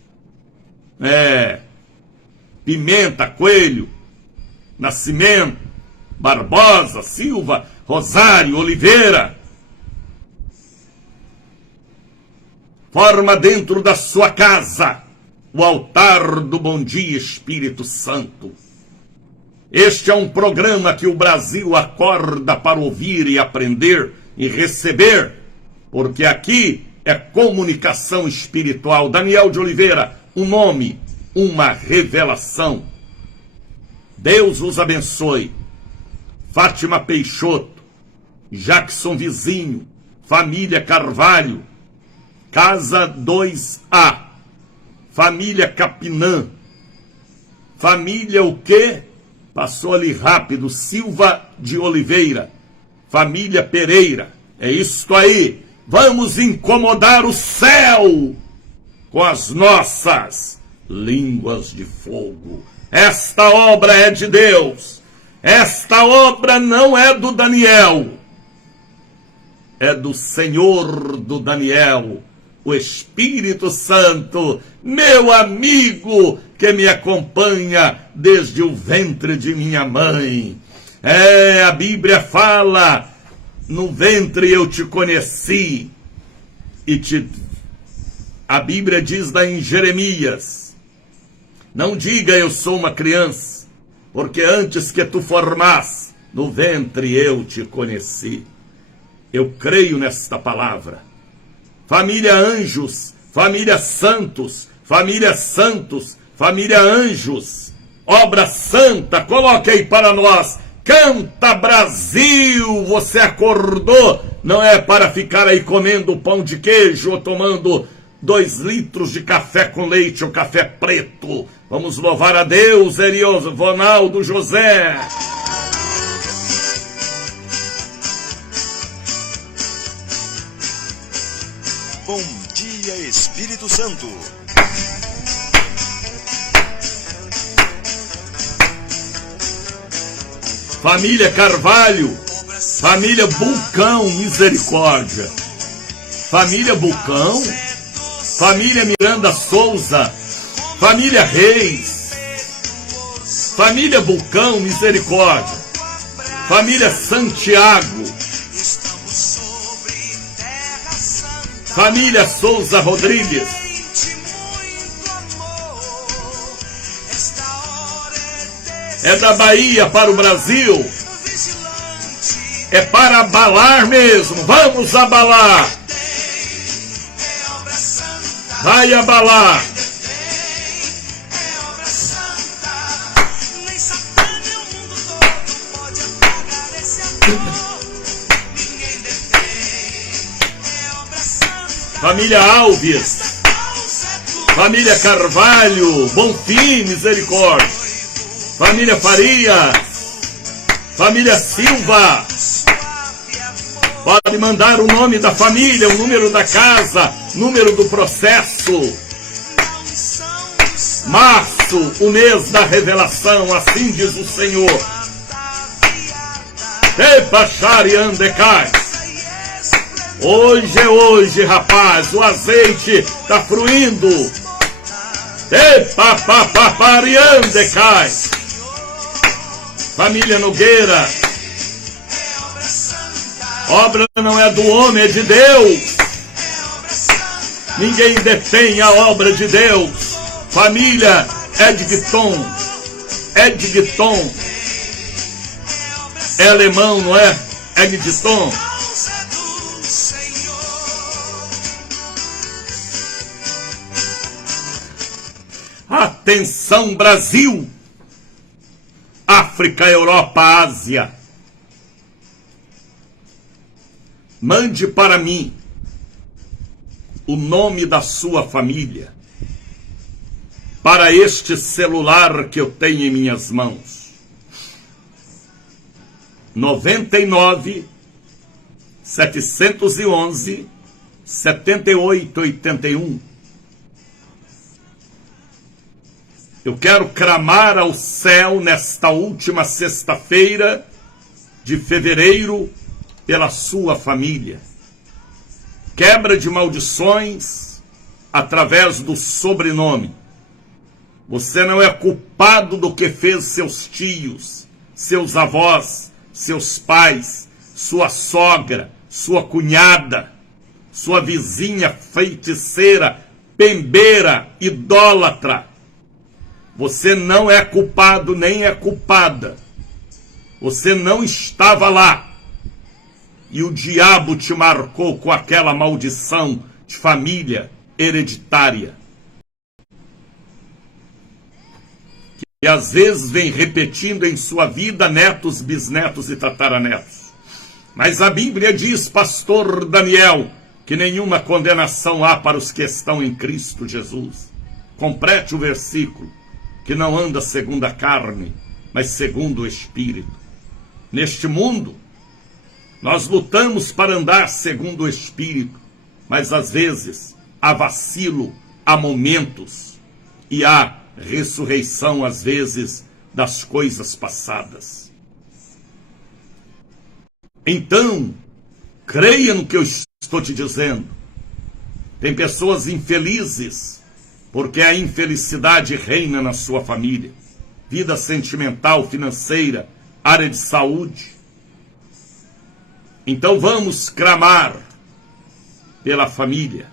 Pimenta, Coelho, Nascimento, Barbosa, Silva, Rosário, Oliveira. Forma dentro da sua casa o altar do Bom Dia Espírito Santo. Este é um programa que o Brasil acorda para ouvir e aprender e receber, porque aqui é comunicação espiritual. Daniel de Oliveira, um nome, uma revelação. Deus os abençoe. Fátima Peixoto, Jackson Vizinho, família Carvalho, Casa 2A, família Capinã, família o quê? Passou ali rápido, Silva de Oliveira, família Pereira. É isto aí. Vamos incomodar o céu com as nossas línguas de fogo. Esta obra é de Deus. Esta obra não é do Daniel. É do Senhor do Daniel, o Espírito Santo, meu amigo que me acompanha desde o ventre de minha mãe. A Bíblia fala, no ventre eu te conheci. A Bíblia diz lá em Jeremias, não diga eu sou uma criança, porque antes que tu formas, no ventre eu te conheci. Eu creio nesta palavra. Família Anjos, família Santos, família Santos, família Anjos, obra santa, coloque aí para nós. Canta Brasil, você acordou, não é para ficar aí comendo pão de queijo ou tomando 2 litros de café com leite ou café preto. Vamos louvar a Deus, Vonaldo José. Bom dia, Espírito Santo. Família Carvalho, família Bulcão, misericórdia. Família Bulcão, família Miranda Souza, família Reis, família Bulcão, misericórdia. Família Santiago, família Souza Rodrigues, é da Bahia para o Brasil, é para abalar mesmo, vamos abalar, vai abalar. Família Alves, família Carvalho, Bonfim, misericórdia. Família Farias, família Silva. Pode mandar o nome da família, o número da casa, número do processo. Março, o mês da revelação, assim diz o Senhor. Epachari andecai. Hoje é hoje, rapaz, o azeite está fruindo. Epapapapariandecai. Família Nogueira, obra não é do homem, é de Deus. Ninguém detém a obra de Deus. Família Edgton, é alemão, não é? Edgton. Atenção Brasil, África, Europa, Ásia. Mande para mim o nome da sua família para este celular que eu tenho em minhas mãos. 99 711 7881. Eu quero clamar ao céu nesta última sexta-feira de fevereiro pela sua família. Quebra de maldições através do sobrenome. Você não é culpado do que fez seus tios, seus avós, seus pais, sua sogra, sua cunhada, sua vizinha feiticeira, pembeira, idólatra. Você não é culpado nem é culpada. Você não estava lá. E o diabo te marcou com aquela maldição de família hereditária. e às vezes vem repetindo em sua vida netos, bisnetos e tataranetos. Mas a Bíblia diz, pastor Daniel, que nenhuma condenação há para os que estão em Cristo Jesus. Complete o versículo, que não anda segundo a carne, mas segundo o Espírito. Neste mundo, nós lutamos para andar segundo o Espírito, mas às vezes há vacilo, há momentos, e há ressurreição às vezes das coisas passadas. Então, creia no que eu estou te dizendo. Tem pessoas infelizes, porque a infelicidade reina na sua família. Vida sentimental, financeira, área de saúde. Então vamos clamar pela família.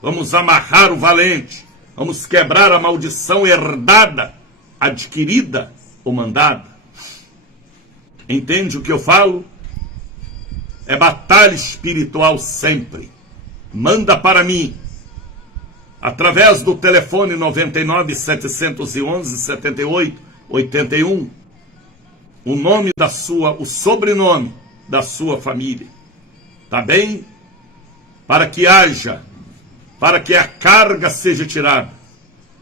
Vamos amarrar o valente. Vamos quebrar a maldição herdada, adquirida ou mandada. Entende o que eu falo? É batalha espiritual sempre. Manda para mim, através do telefone 99 711 78 81, o nome da sua, o sobrenome da sua família. Tá bem? Para que haja, para que a carga seja tirada,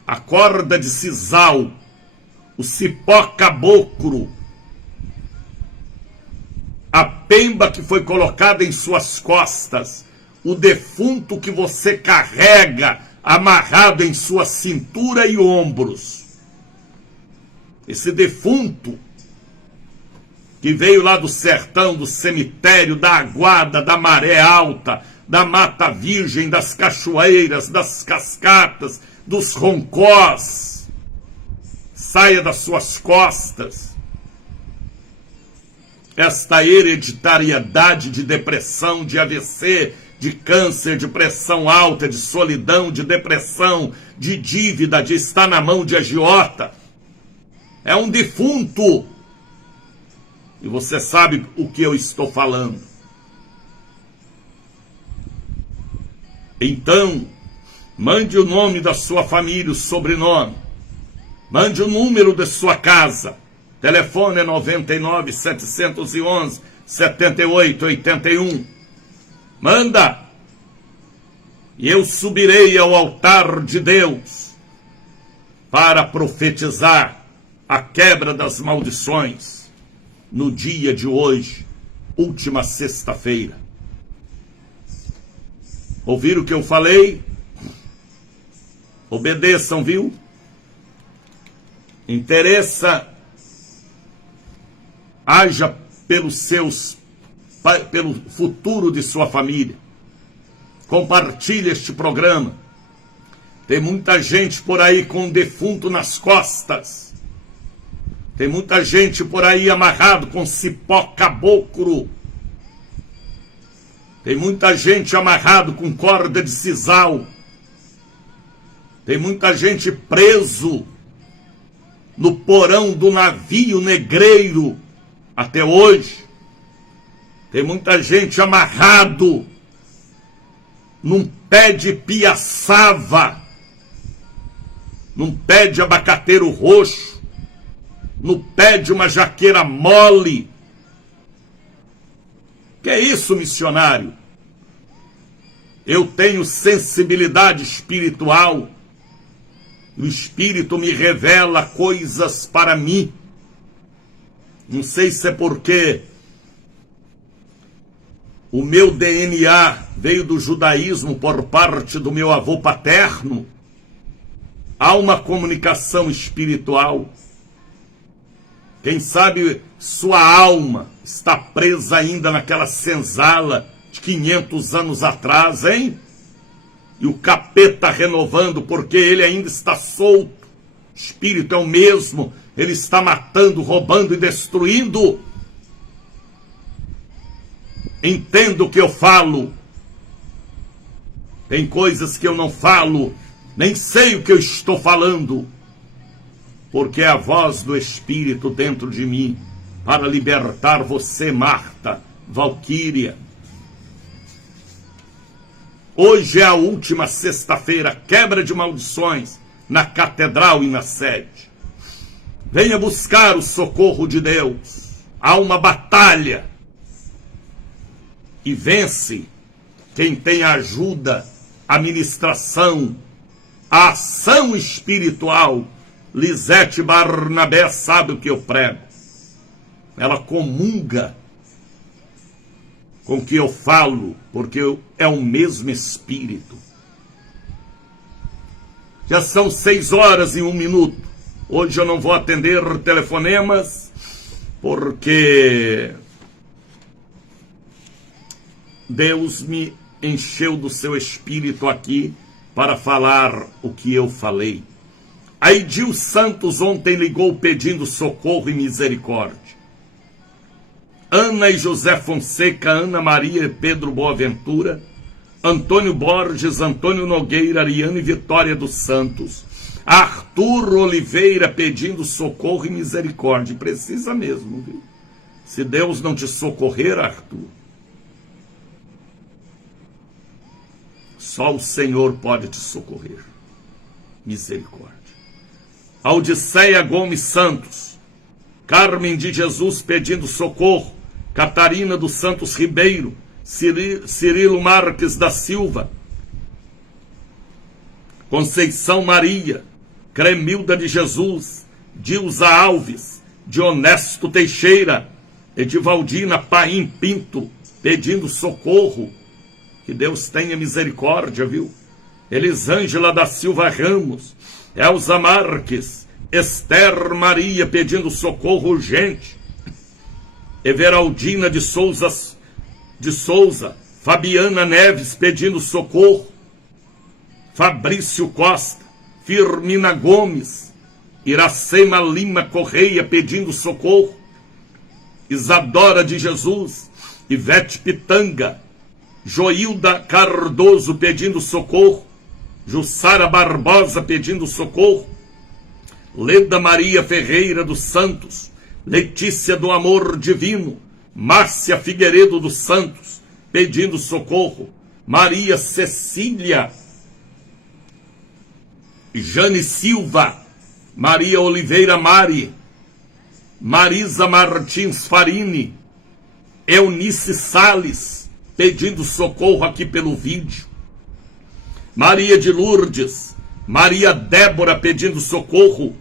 a corda de sisal, o cipó caboclo, a pemba que foi colocada em suas costas, o defunto que você carrega amarrado em sua cintura e ombros. Esse defunto que veio lá do sertão, do cemitério, da aguada, da maré alta, da mata virgem, das cachoeiras, das cascatas, dos roncós, saia das suas costas esta hereditariedade de depressão, de AVC, de câncer, de pressão alta, de solidão, de depressão, de dívida, de estar na mão de agiota. É um defunto. E você sabe o que eu estou falando. Então, mande o nome da sua família, o sobrenome. Mande o número da sua casa. Telefone é 99 711 78 81. Manda. E eu subirei ao altar de Deus para profetizar a quebra das maldições no dia de hoje, última sexta-feira. Ouviram o que eu falei? Obedeçam, viu? Interessa, haja pelo futuro de sua família. Compartilhe este programa. Tem muita gente por aí com um defunto nas costas. Tem muita gente por aí amarrado com cipó caboclo. Tem muita gente amarrado com corda de sisal. Tem muita gente preso no porão do navio negreiro até hoje. Tem muita gente amarrado num pé de piaçava, num pé de abacateiro roxo, no pé de uma jaqueira mole. Que é isso, missionário? Eu tenho sensibilidade espiritual. O Espírito me revela coisas para mim. Não sei se é porque o meu DNA veio do judaísmo por parte do meu avô paterno. Há uma comunicação espiritual. Quem sabe sua alma está presa ainda naquela senzala de 500 anos atrás, hein? E o capeta renovando, porque ele ainda está solto. O espírito é o mesmo, ele está matando, roubando e destruindo. Entenda o que eu falo. Tem coisas que eu não falo, nem sei o que eu estou falando, porque é a voz do Espírito dentro de mim, para libertar você, Marta, Valquíria. Hoje é a última sexta-feira, quebra de maldições na catedral e na sede. Venha buscar o socorro de Deus. Há uma batalha. E vence quem tem a ajuda, a ministração, a ação espiritual. Lisete Barnabé sabe o que eu prego. Ela comunga com o que eu falo, porque é o mesmo Espírito. Já são 6h01. Hoje eu não vou atender telefonemas, porque Deus me encheu do seu Espírito aqui para falar o que eu falei. A Edil Santos ontem ligou pedindo socorro e misericórdia. Ana e José Fonseca, Ana Maria e Pedro Boaventura, Antônio Borges, Antônio Nogueira, Ariane Vitória dos Santos, Arthur Oliveira pedindo socorro e misericórdia. Precisa mesmo, viu? Se Deus não te socorrer, Arthur, só o Senhor pode te socorrer. Misericórdia. Audiceia Gomes Santos, Carmen de Jesus pedindo socorro, Catarina dos Santos Ribeiro, Cirilo Marques da Silva, Conceição Maria, Cremilda de Jesus, Dilza Alves, Dionesto Teixeira, Edivaldina Paim Pinto, pedindo socorro. Que Deus tenha misericórdia, viu? Elisângela da Silva Ramos, Elza Marques, Esther Maria pedindo socorro urgente, Everaldina de Souza, Fabiana Neves pedindo socorro, Fabrício Costa, Firmina Gomes, Iracema Lima Correia pedindo socorro, Isadora de Jesus, Ivete Pitanga, Joilda Cardoso pedindo socorro, Jussara Barbosa pedindo socorro, Leda Maria Ferreira dos Santos, Letícia do Amor Divino, Márcia Figueiredo dos Santos pedindo socorro, Maria Cecília, Jane Silva, Maria Oliveira Mari, Marisa Martins Farini, Eunice Salles pedindo socorro aqui pelo vídeo, Maria de Lourdes, Maria Débora pedindo socorro,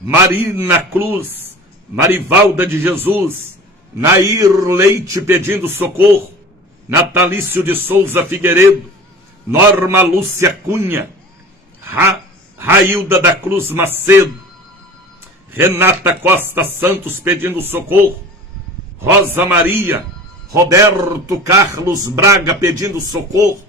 Marina Cruz, Marivalda de Jesus, Nair Leite pedindo socorro, Natalício de Souza Figueiredo, Norma Lúcia Cunha, Railda da Cruz Macedo, Renata Costa Santos pedindo socorro, Rosa Maria, Roberto Carlos Braga pedindo socorro,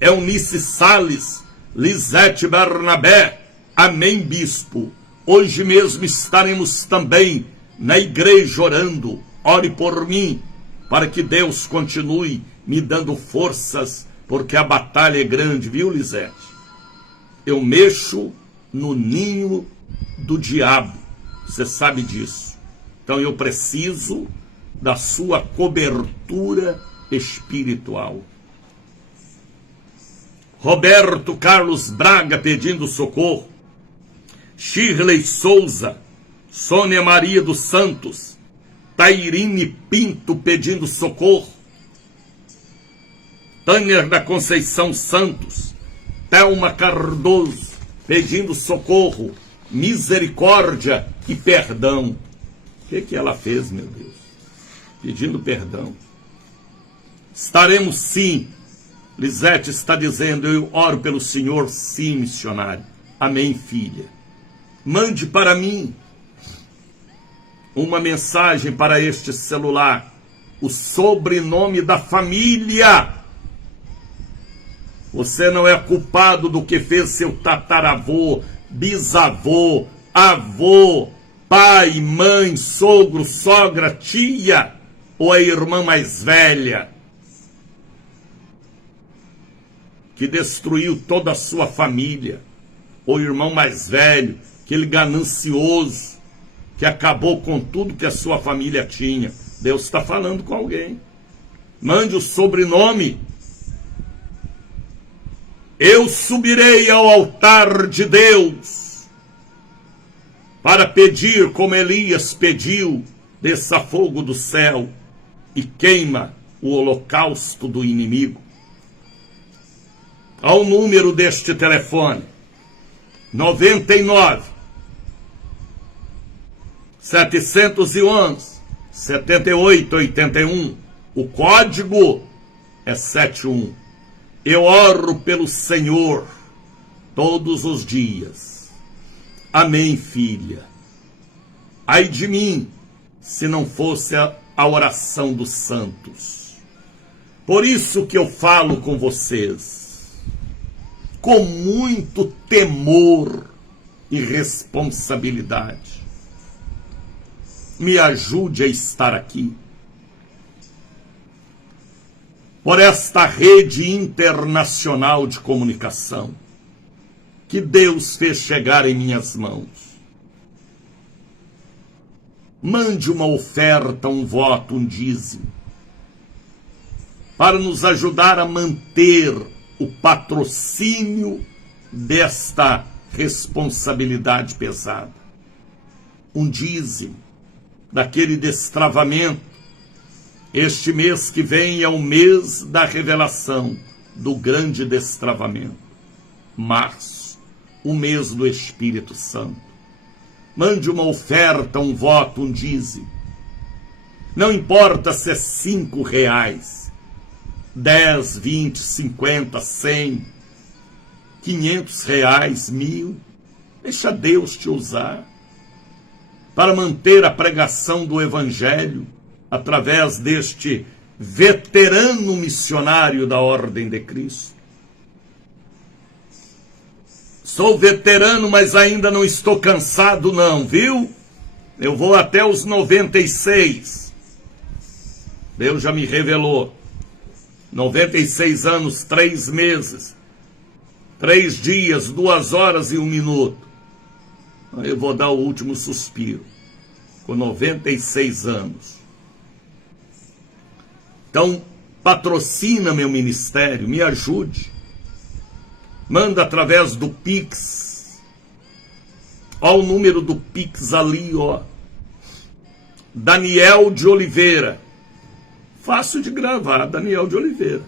Eunice Salles, Lisete Barnabé. Amém, bispo. Hoje mesmo estaremos também na igreja orando. Ore por mim, para que Deus continue me dando forças, porque a batalha é grande, viu, Lisete? Eu mexo no ninho do diabo, você sabe disso. Então eu preciso da sua cobertura espiritual. Roberto Carlos Braga pedindo socorro, Shirley Souza, Sônia Maria dos Santos, Tairine Pinto pedindo socorro, Tânia da Conceição Santos, Thelma Cardoso pedindo socorro, misericórdia e perdão. O que ela fez, meu Deus? Pedindo perdão. Estaremos sim. Lisete está dizendo, eu oro pelo Senhor, sim, missionário. Amém, filha. Mande para mim uma mensagem para este celular, o sobrenome da família. Você não é culpado do que fez seu tataravô, bisavô, avô, pai, mãe, sogro, sogra, tia ou a irmã mais velha, que destruiu toda a sua família, ou irmão mais velho, aquele ganancioso, que acabou com tudo que a sua família tinha. Deus está falando com alguém. Mande o sobrenome. Eu subirei ao altar de Deus para pedir, como Elias pediu, desça fogo do céu e queima o holocausto do inimigo. Ao número deste telefone, 99 711 7881. O código é 71. Eu oro pelo Senhor todos os dias. Amém, filha. Ai de mim, se não fosse a oração dos santos. Por isso que eu falo com vocês, com muito temor e responsabilidade. Me ajude a estar aqui. Por esta rede internacional de comunicação que Deus fez chegar em minhas mãos. Mande uma oferta, um voto, um dízimo, para nos ajudar a manter o patrocínio desta responsabilidade pesada. Um dízimo daquele destravamento. Este mês que vem é o mês da revelação, do grande destravamento. Março, o mês do Espírito Santo. Mande uma oferta, um voto, um dízimo. Não importa se é R$5, 10, 20, 50, 100, R$500, 1.000. Deixa Deus te usar para manter a pregação do Evangelho através deste veterano missionário da Ordem de Cristo. Sou veterano, mas ainda não estou cansado não, viu? Eu vou até os 96. Deus já me revelou. 96 anos, 3 meses, 3 dias, 2 horas e 1 minuto. Eu vou dar o último suspiro, com 96 anos. Então, patrocina meu ministério, me ajude. Manda através do Pix. Ó, o número do Pix ali, ó. Daniel de Oliveira. Fácil de gravar, Daniel de Oliveira.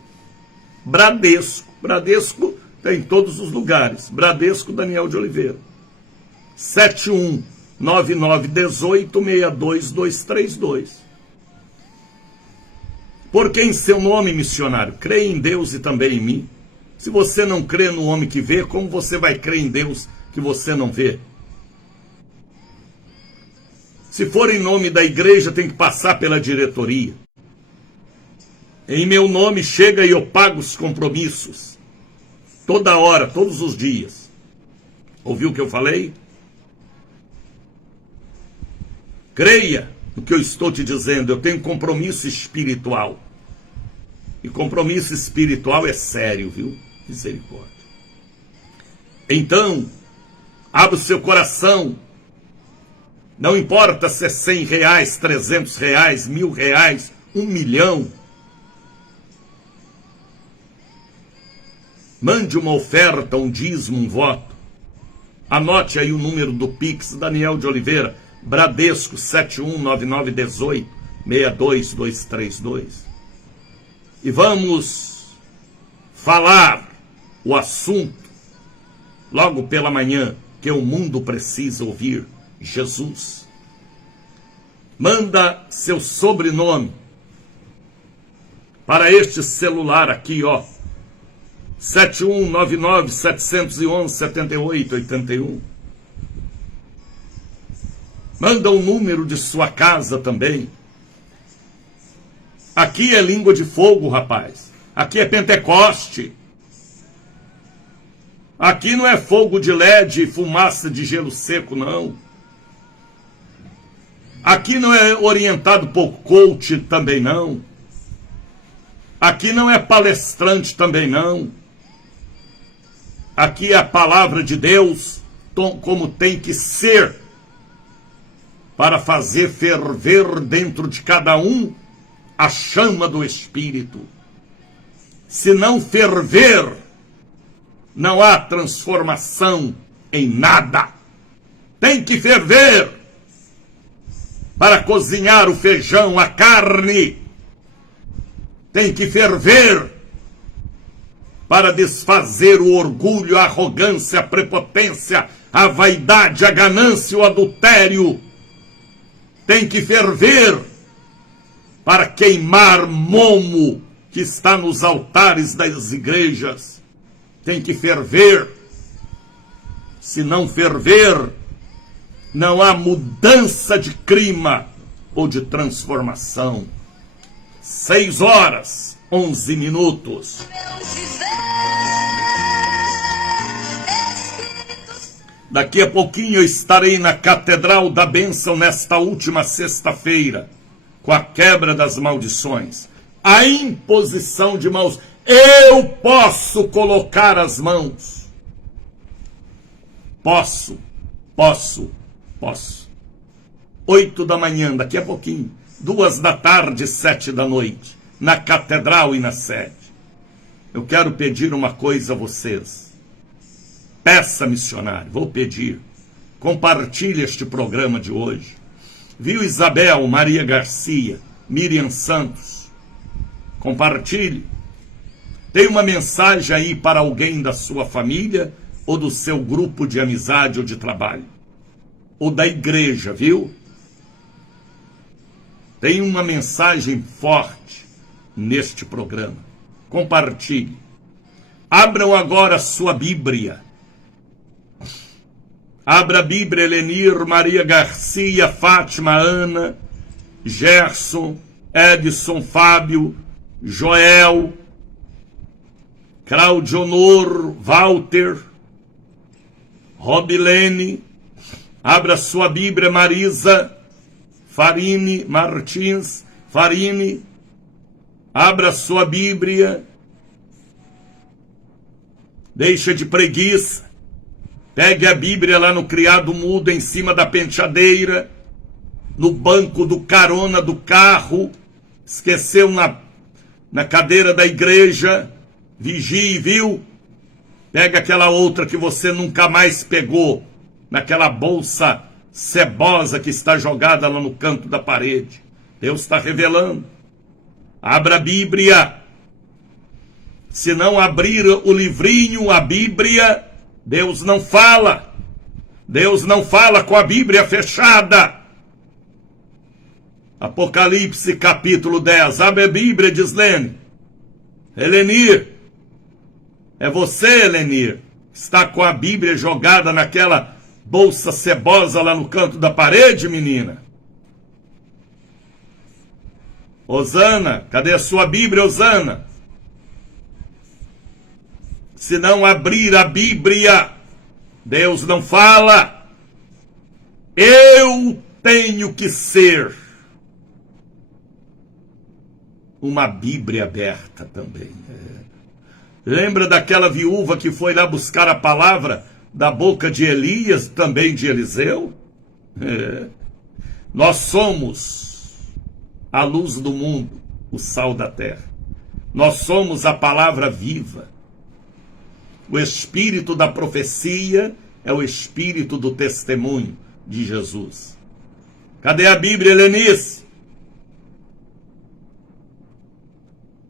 Bradesco. Bradesco tem em todos os lugares. Bradesco Daniel de Oliveira. 7199186232. Porque em seu nome, missionário, crê em Deus e também em mim. Se você não crê no homem que vê, como você vai crer em Deus que você não vê? Se for em nome da igreja, tem que passar pela diretoria. Em meu nome chega e eu pago os compromissos. Toda hora, todos os dias. Ouviu o que eu falei? Creia no que eu estou te dizendo. Eu tenho compromisso espiritual. E compromisso espiritual é sério, viu? Misericórdia. Então, abra o seu coração. Não importa se é R$100, R$300, R$1.000, 1 milhão. Mande uma oferta, um dízimo, um voto. Anote aí o número do Pix, Daniel de Oliveira, Bradesco 719918622232. E vamos falar o assunto logo pela manhã que o mundo precisa ouvir: Jesus. Manda seu sobrenome para este celular aqui, ó. 7199-711-7881. Manda o número de sua casa também. Aqui é língua de fogo, rapaz. Aqui é Pentecoste. Aqui não é fogo de LED e fumaça de gelo seco, não. Aqui não é orientado por coach também, não. Aqui não é palestrante também, não. Aqui é a palavra de Deus como tem que ser, para fazer ferver dentro de cada um a chama do Espírito. Se não ferver, não há transformação em nada. Tem que ferver para cozinhar o feijão, a carne. Tem que ferver para desfazer o orgulho, a arrogância, a prepotência, a vaidade, a ganância, o adultério. Tem que ferver para queimar momo que está nos altares das igrejas. Tem que ferver. Se não ferver, não há mudança de clima ou de transformação. 6h11. Daqui a pouquinho eu estarei na Catedral da Bênção nesta última sexta-feira, com a quebra das maldições, a imposição de mãos. Eu posso colocar as mãos. Posso. 8 da manhã, daqui a pouquinho. 2 da tarde, 7 da noite, na Catedral e na sede. Eu quero pedir uma coisa a vocês. Peça, missionário, vou pedir. Compartilhe este programa de hoje. Viu Isabel, Maria Garcia, Miriam Santos? Compartilhe. Tem uma mensagem aí para alguém da sua família ou do seu grupo de amizade ou de trabalho? Ou da igreja, viu? Tem uma mensagem forte neste programa. Compartilhe. Abram agora a sua Bíblia. Abra a Bíblia, Elenir, Maria Garcia, Fátima, Ana, Gerson, Edson, Fábio, Joel, Claudio Honor, Walter, Robilene. Abra sua Bíblia, Marisa, Farine, Martins, Farine. Abra sua Bíblia. Deixa de preguiça. Pegue a Bíblia lá no criado mudo, em cima da penteadeira, no banco do carona do carro, esqueceu na cadeira da igreja. Vigie, viu? Pega aquela outra que você nunca mais pegou, naquela bolsa cebosa que está jogada lá no canto da parede. Deus está revelando. Abra a Bíblia. Se não abrir o livrinho, a Bíblia, Deus não fala. Deus não fala com a Bíblia fechada. Apocalipse capítulo 10. Abre a Bíblia, diz Lene. Elenir. É você, Elenir. Está com a Bíblia jogada naquela bolsa cebosa lá no canto da parede, menina? Osana, cadê a sua Bíblia, Osana? Se não abrir a Bíblia, Deus não fala. Eu tenho que ser uma Bíblia aberta também. Lembra daquela viúva que foi lá buscar a palavra da boca de Elias, também de Eliseu? Nós somos a luz do mundo, o sal da terra. Nós somos a palavra viva. O espírito da profecia é o espírito do testemunho de Jesus. Cadê a Bíblia, Helenice?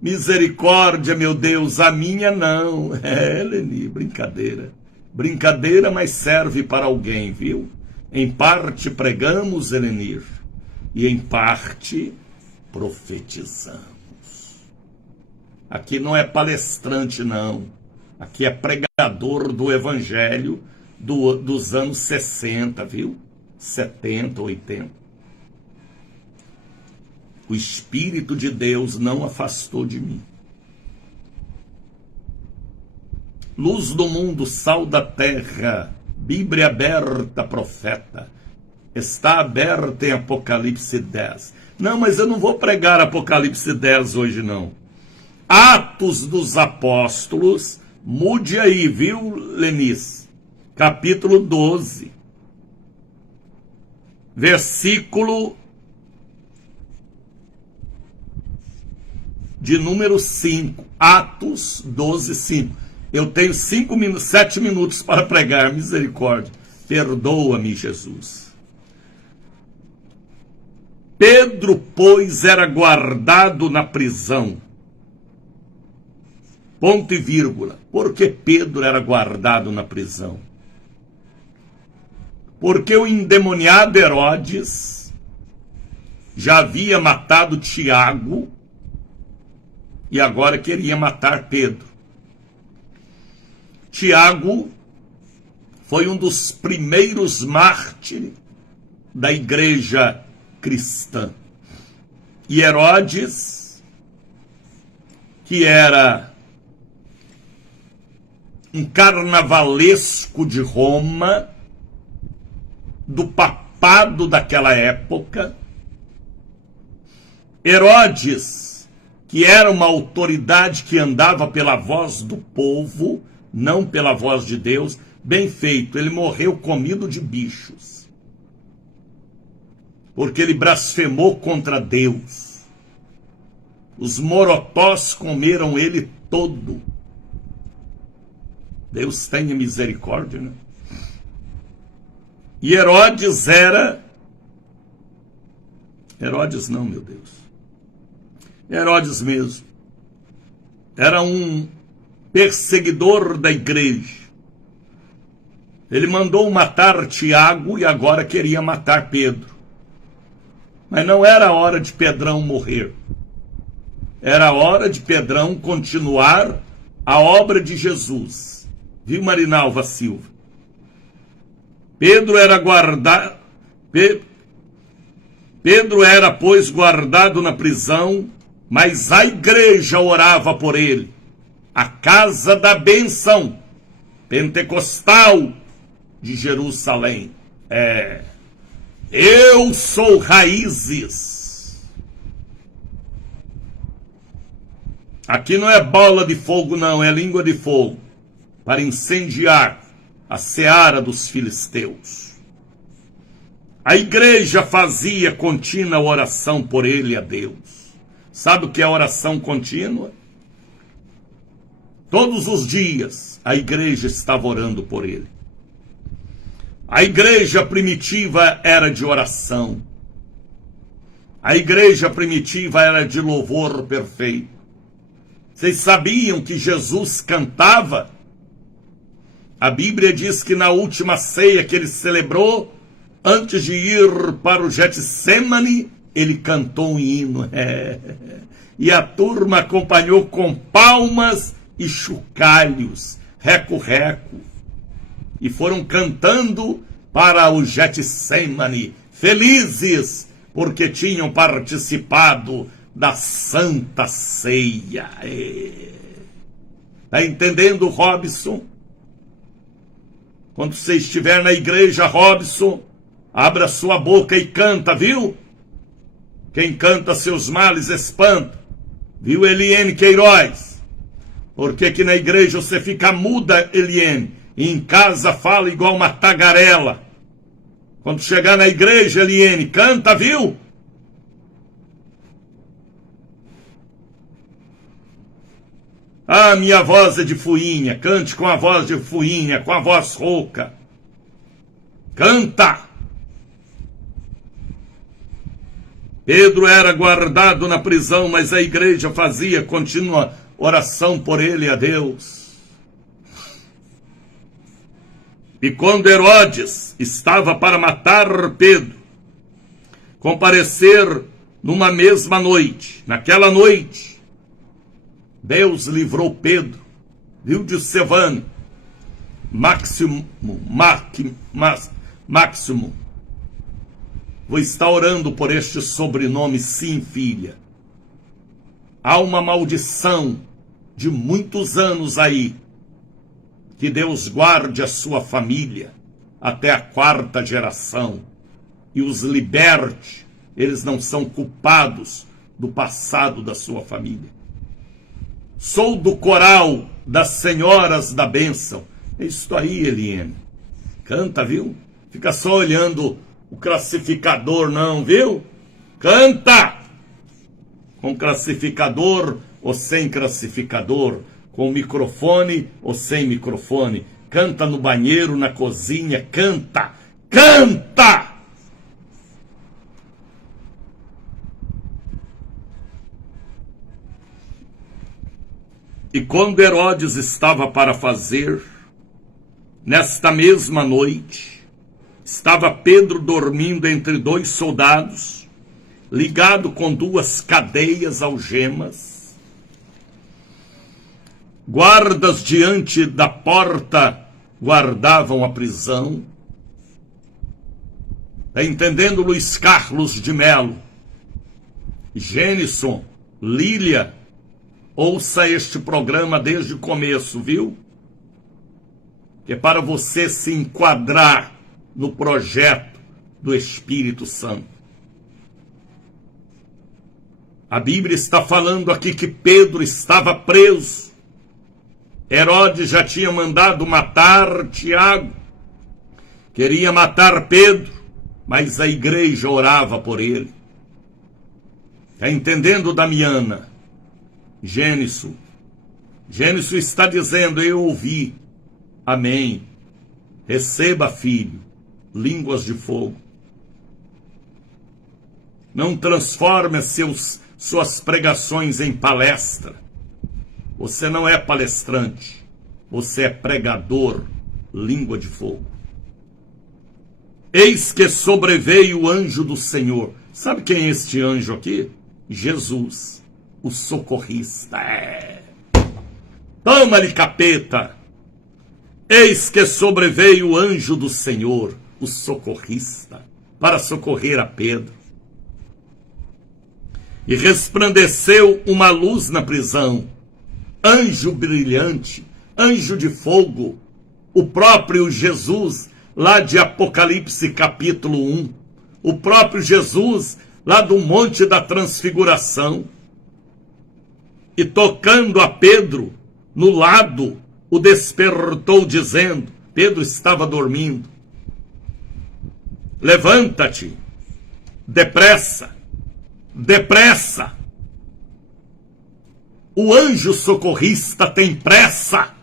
Misericórdia, meu Deus, a minha não. Heleni, brincadeira. Brincadeira, mas serve para alguém, viu? Em parte pregamos, Helenir, e em parte profetizamos. Aqui não é palestrante, não. Aqui é pregador do evangelho dos anos 60, viu? 70, 80. O Espírito de Deus não afastou de mim. Luz do mundo, sal da terra, Bíblia aberta, profeta. Está aberta em Apocalipse 10. Não, mas eu não vou pregar Apocalipse 10 hoje, não. Atos dos Apóstolos, mude aí, viu, Lenice? Capítulo 12. Versículo de número 5. Atos 12, 5. Eu tenho 7 minutos para pregar, misericórdia. Perdoa-me, Jesus. Pedro, pois, era guardado na prisão. Ponto e vírgula. Por que Pedro era guardado na prisão? Porque o endemoniado Herodes já havia matado Tiago e agora queria matar Pedro. Tiago foi um dos primeiros mártires da igreja cristã. E Herodes, que era um carnavalesco de Roma, do papado daquela época, Herodes, que era uma autoridade que andava pela voz do povo, não pela voz de Deus, bem feito, ele morreu comido de bichos, porque ele blasfemou contra Deus. Os morotós comeram ele todo. Deus tenha misericórdia, né? E Herodes era... Herodes não, meu Deus. Herodes mesmo. Era um perseguidor da igreja. Ele mandou matar Tiago e agora queria matar Pedro. Mas não era a hora de Pedrão morrer. Era a hora de Pedrão continuar a obra de Jesus. Viu, Marinalva Silva? Pedro era guardado... Pedro era, pois, guardado na prisão, mas a igreja orava por ele. A casa da bênção pentecostal de Jerusalém. Eu sou raízes. Aqui não é bola de fogo, não, é língua de fogo, para incendiar a seara dos filisteus. A igreja fazia contínua oração por ele a Deus. Sabe o que é oração contínua? Todos os dias a igreja estava orando por ele. A igreja primitiva era de oração. A igreja primitiva era de louvor perfeito. Vocês sabiam que Jesus cantava? A Bíblia diz que na última ceia que ele celebrou, antes de ir para o Getsemane, ele cantou um hino. E a turma acompanhou com palmas e chocalhos, reco-reco. E foram cantando para o Getsemane, felizes, porque tinham participado da Santa Ceia. Está entendendo, Robson? Quando você estiver na igreja, Robson, abra sua boca e canta, viu? Quem canta seus males espanta. Viu, Eliane Queiroz? Porque que na igreja você fica muda, Eliane, e em casa fala igual uma tagarela. Quando chegar na igreja, Eliane, canta, viu? Ah, minha voz é de fuinha, cante com a voz de fuinha, com a voz rouca. Canta! Pedro era guardado na prisão, mas a igreja fazia contínua oração por ele a Deus. E quando Herodes estava para matar Pedro, comparecer numa mesma noite, naquela noite, Deus livrou Pedro, viu, de Sevano, Máximo, vou estar orando por este sobrenome, sim, filha. Há uma maldição de muitos anos aí, que Deus guarde a sua família até a 4ª geração e os liberte. Eles não são culpados do passado da sua família. Sou do coral das Senhoras da Bênção. É isso aí, Eliane. Canta, viu? Fica só olhando o classificador, não, viu? Canta! Com classificador ou sem classificador, com microfone ou sem microfone. canta no banheiro, na cozinha, canta, canta! E quando Herodes estava para fazer, nesta mesma noite, estava Pedro dormindo entre dois soldados, ligado com duas cadeias algemas. Guardas diante da porta guardavam a prisão. Está entendendo, Luiz Carlos de Melo? Gênison, Lília, ouça este programa desde o começo, viu? Que é para você se enquadrar no projeto do Espírito Santo. A Bíblia está falando aqui que Pedro estava preso. Herodes já tinha mandado matar Tiago. Queria matar Pedro, mas a igreja orava por ele. Está entendendo, Damiana? Gênesis está dizendo, eu ouvi. Amém. Receba, filho, línguas de fogo. Não transforme suas pregações em palestra. Você não é palestrante. Você é pregador, língua de fogo. Eis que sobreveio o anjo do Senhor. Sabe quem é este anjo aqui? Jesus, o socorrista. Toma-lhe, capeta. Eis que sobreveio o anjo do Senhor, o socorrista, para socorrer a Pedro. E resplandeceu uma luz na prisão, anjo brilhante, anjo de fogo, o próprio Jesus, lá de Apocalipse capítulo 1, o próprio Jesus, lá do Monte da Transfiguração, e tocando a Pedro no lado, o despertou dizendo, Pedro estava dormindo, levanta-te, depressa, depressa. O anjo socorrista tem pressa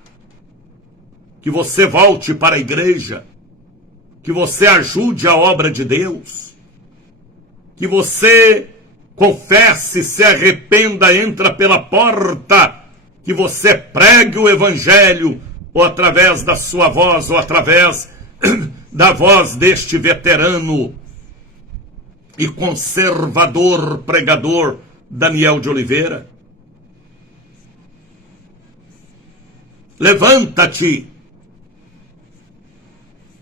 que você volte para a igreja, que você ajude a obra de Deus, que você confesse, se arrependa, entra pela porta, que você pregue o evangelho, ou através da sua voz, ou através da voz deste veterano e conservador pregador Daniel de Oliveira. Levanta-te.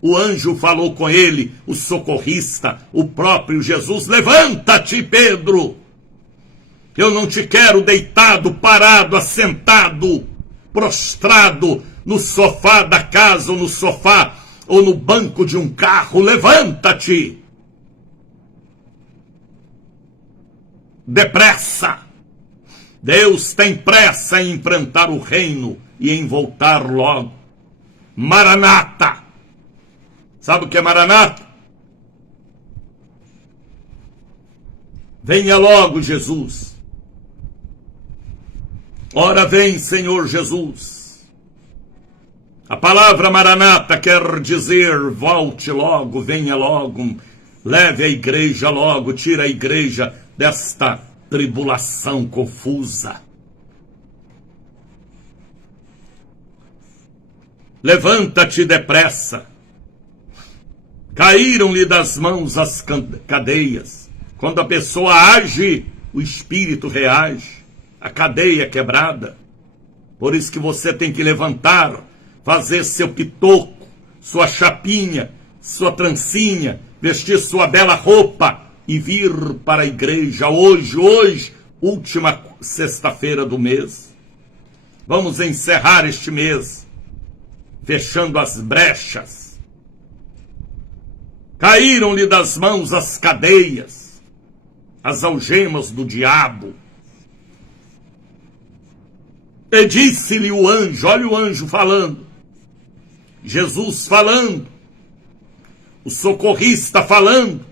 O anjo falou com ele, o socorrista, o próprio Jesus. Levanta-te, Pedro. Eu não te quero deitado, parado, assentado, prostrado no sofá da casa, ou no sofá, ou no banco de um carro. Levanta-te. Depressa. Deus tem pressa em enfrentar o reino e em voltar logo. Maranata. Sabe o que é Maranata? Venha logo, Jesus. Ora vem, Senhor Jesus. A palavra Maranata quer dizer volte logo, venha logo, leve a igreja logo, tira a igreja desta tribulação confusa. Levanta-te depressa. Caíram-lhe das mãos as cadeias. Quando a pessoa age, o espírito reage. A cadeia é quebrada. Por isso que você tem que levantar, fazer seu pitoco, sua chapinha, sua trancinha, vestir sua bela roupa e vir para a igreja hoje, última sexta-feira do mês. Vamos encerrar este mês, fechando as brechas. Caíram-lhe das mãos as cadeias, as algemas do diabo. E disse-lhe o anjo, olha o anjo falando, Jesus falando, o socorrista falando,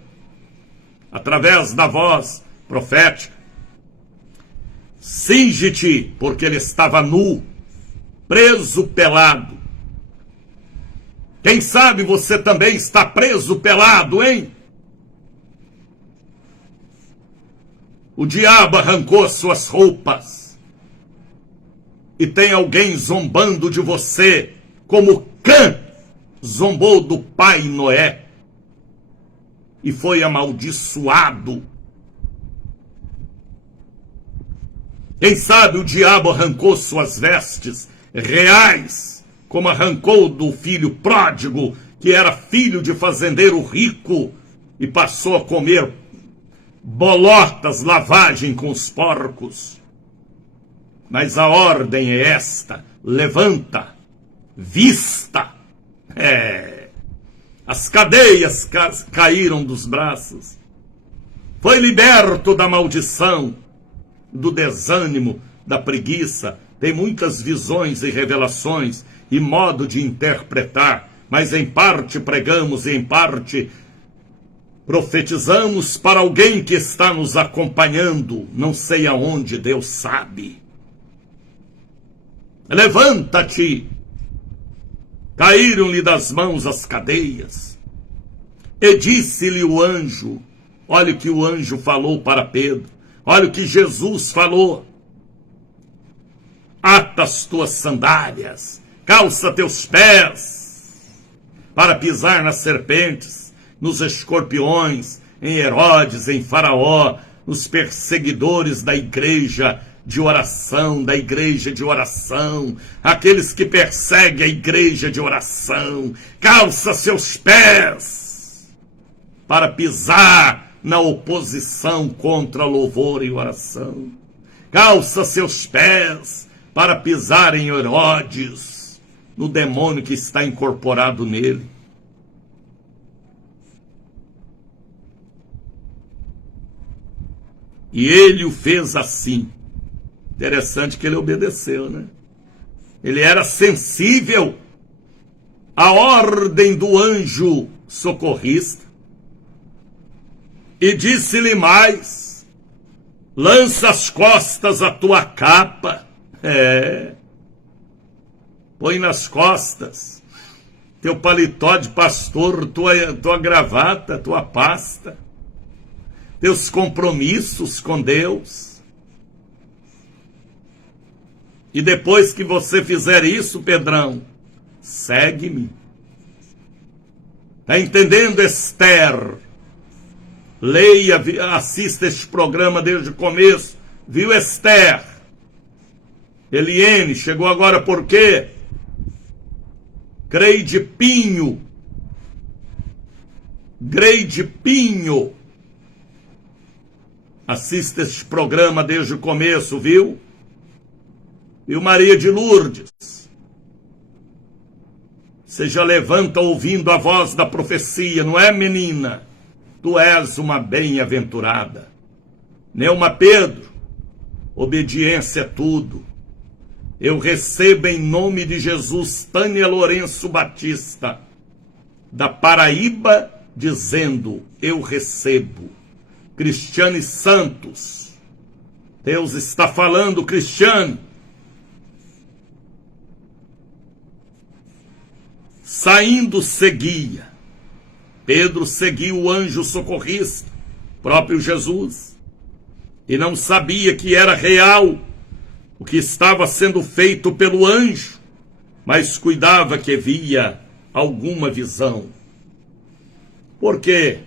através da voz profética. Cinge-te, porque ele estava nu, preso, pelado. Quem sabe você também está preso pelado, hein? O diabo arrancou suas roupas. E tem alguém zombando de você, como Cã zombou do pai Noé. E foi amaldiçoado. Quem sabe o diabo arrancou suas vestes reais, como arrancou do filho pródigo, que era filho de fazendeiro rico, e passou a comer bolotas, lavagem com os porcos. Mas a ordem é esta: levanta, vista. As cadeias caíram dos braços. Foi liberto da maldição, do desânimo, da preguiça. Tem muitas visões e revelações e modo de interpretar, mas em parte pregamos e em parte profetizamos para alguém que está nos acompanhando, não sei aonde, Deus sabe. Levanta-te. Caíram-lhe das mãos as cadeias. E disse-lhe o anjo, olha o que o anjo falou para Pedro, olha o que Jesus falou: ata as tuas sandálias, calça teus pés, para pisar nas serpentes, nos escorpiões, em Herodes, em Faraó, nos perseguidores da igreja de oração, aqueles que perseguem a igreja de oração. Calça seus pés para pisar na oposição contra louvor e oração. Calça seus pés para pisar em Herodes, no demônio que está incorporado nele. E ele o fez assim. Interessante que ele obedeceu, né? Ele era sensível à ordem do anjo socorrista. E disse-lhe mais: lança às costas a tua capa. Põe nas costas teu paletó de pastor, tua gravata, tua pasta, teus compromissos com Deus. E depois que você fizer isso, Pedrão, segue-me. Está entendendo, Esther? Leia, assista este programa desde o começo. Viu, Esther? Eliene, chegou agora por quê? Greide Pinho. Assista este programa desde o começo, viu? E o Maria de Lourdes, você já levanta ouvindo a voz da profecia, não é, menina? Tu és uma bem-aventurada. Neuma Pedro, obediência é tudo. Eu recebo em nome de Jesus Tânia Lourenço Batista, da Paraíba, dizendo: eu recebo. Cristiane Santos, Deus está falando, Cristiane. Saindo seguia. Pedro seguiu o anjo socorrista, próprio Jesus, e não sabia que era real o que estava sendo feito pelo anjo, mas cuidava que via alguma visão. Porque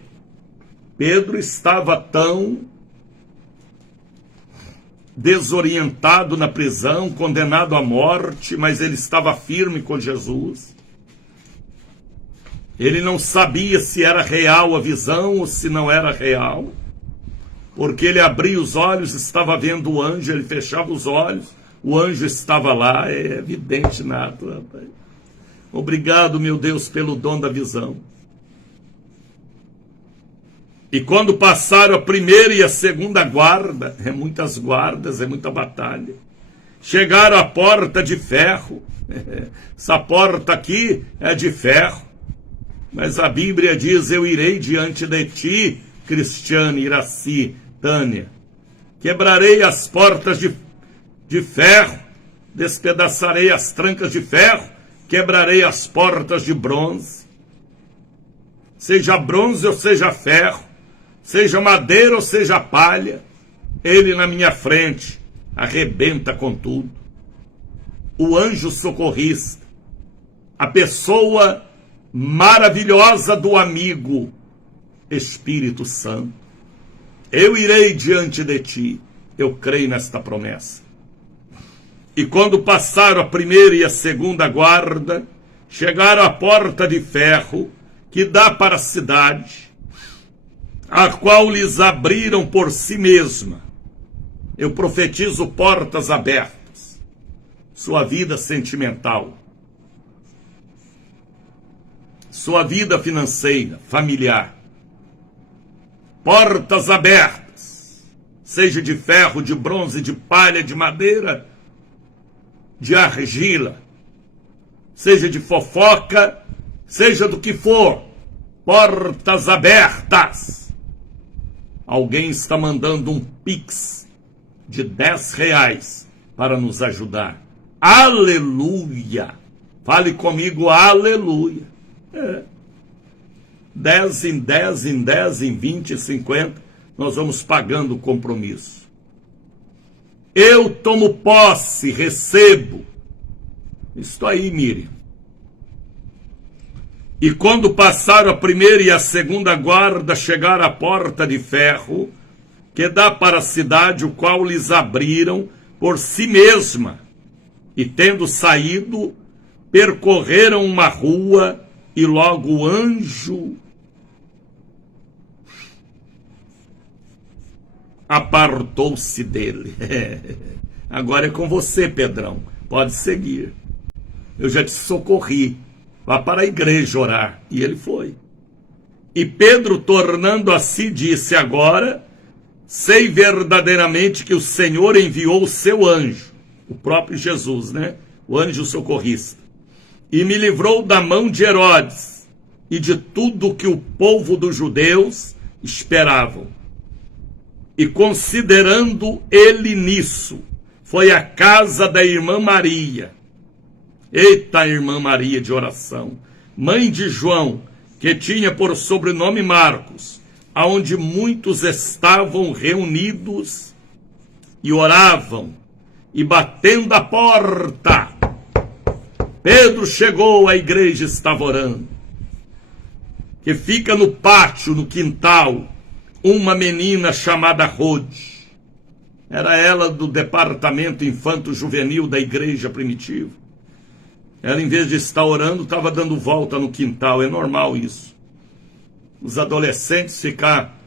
Pedro estava tão desorientado na prisão, condenado à morte, mas ele estava firme com Jesus. Ele não sabia se era real a visão ou se não era real, porque ele abria os olhos, estava vendo o anjo, ele fechava os olhos, o anjo estava lá. É evidente nada, rapaz. Obrigado, meu Deus, pelo dom da visão. E quando passaram a primeira e a segunda guarda, é muitas guardas, é muita batalha, chegaram à porta de ferro. Essa porta aqui é de ferro. Mas a Bíblia diz: eu irei diante de ti, Cristiane, Iraci, Tânia. Quebrarei as portas de ferro, despedaçarei as trancas de ferro, quebrarei as portas de bronze, seja bronze ou seja ferro, seja madeira ou seja palha, ele na minha frente arrebenta com tudo. O anjo socorrista, a pessoa maravilhosa do amigo Espírito Santo. Eu irei diante de ti, eu creio nesta promessa. E quando passaram a primeira e a segunda guarda, chegaram à porta de ferro que dá para a cidade, a qual lhes abriram por si mesma. Eu profetizo portas abertas, sua vida sentimental, sua vida financeira, familiar. Portas abertas, seja de ferro, de bronze, de palha, de madeira, de argila, seja de fofoca, seja do que for, portas abertas. Alguém está mandando um pix de R$10 para nos ajudar. Aleluia! Fale comigo, aleluia. 10 em 10, em 10, em 20, em 50, nós vamos pagando o compromisso. Eu tomo posse, recebo. Estou aí, Miriam. E quando passaram a primeira e a segunda guarda, chegaram à porta de ferro, que dá para a cidade, o qual lhes abriram por si mesma. E tendo saído, percorreram uma rua, e logo o anjo apartou-se dele. Agora é com você, Pedrão. Pode seguir. Eu já te socorri. Vá para a igreja orar. E ele foi. E Pedro, tornando a si, disse: agora sei verdadeiramente que o Senhor enviou o seu anjo, o próprio Jesus, né? O anjo socorrista, e me livrou da mão de Herodes e de tudo que o povo dos judeus esperavam. E considerando ele nisso, foi à casa da irmã Maria. Eita, irmã Maria de oração, mãe de João, que tinha por sobrenome Marcos, aonde muitos estavam reunidos e oravam, e batendo a porta, Pedro chegou, a igreja estava orando, que fica no pátio, no quintal, uma menina chamada Rode. Era ela do departamento infanto-juvenil da igreja primitiva. Ela, em vez de estar orando, estava dando volta no quintal. É normal isso. Os adolescentes ficar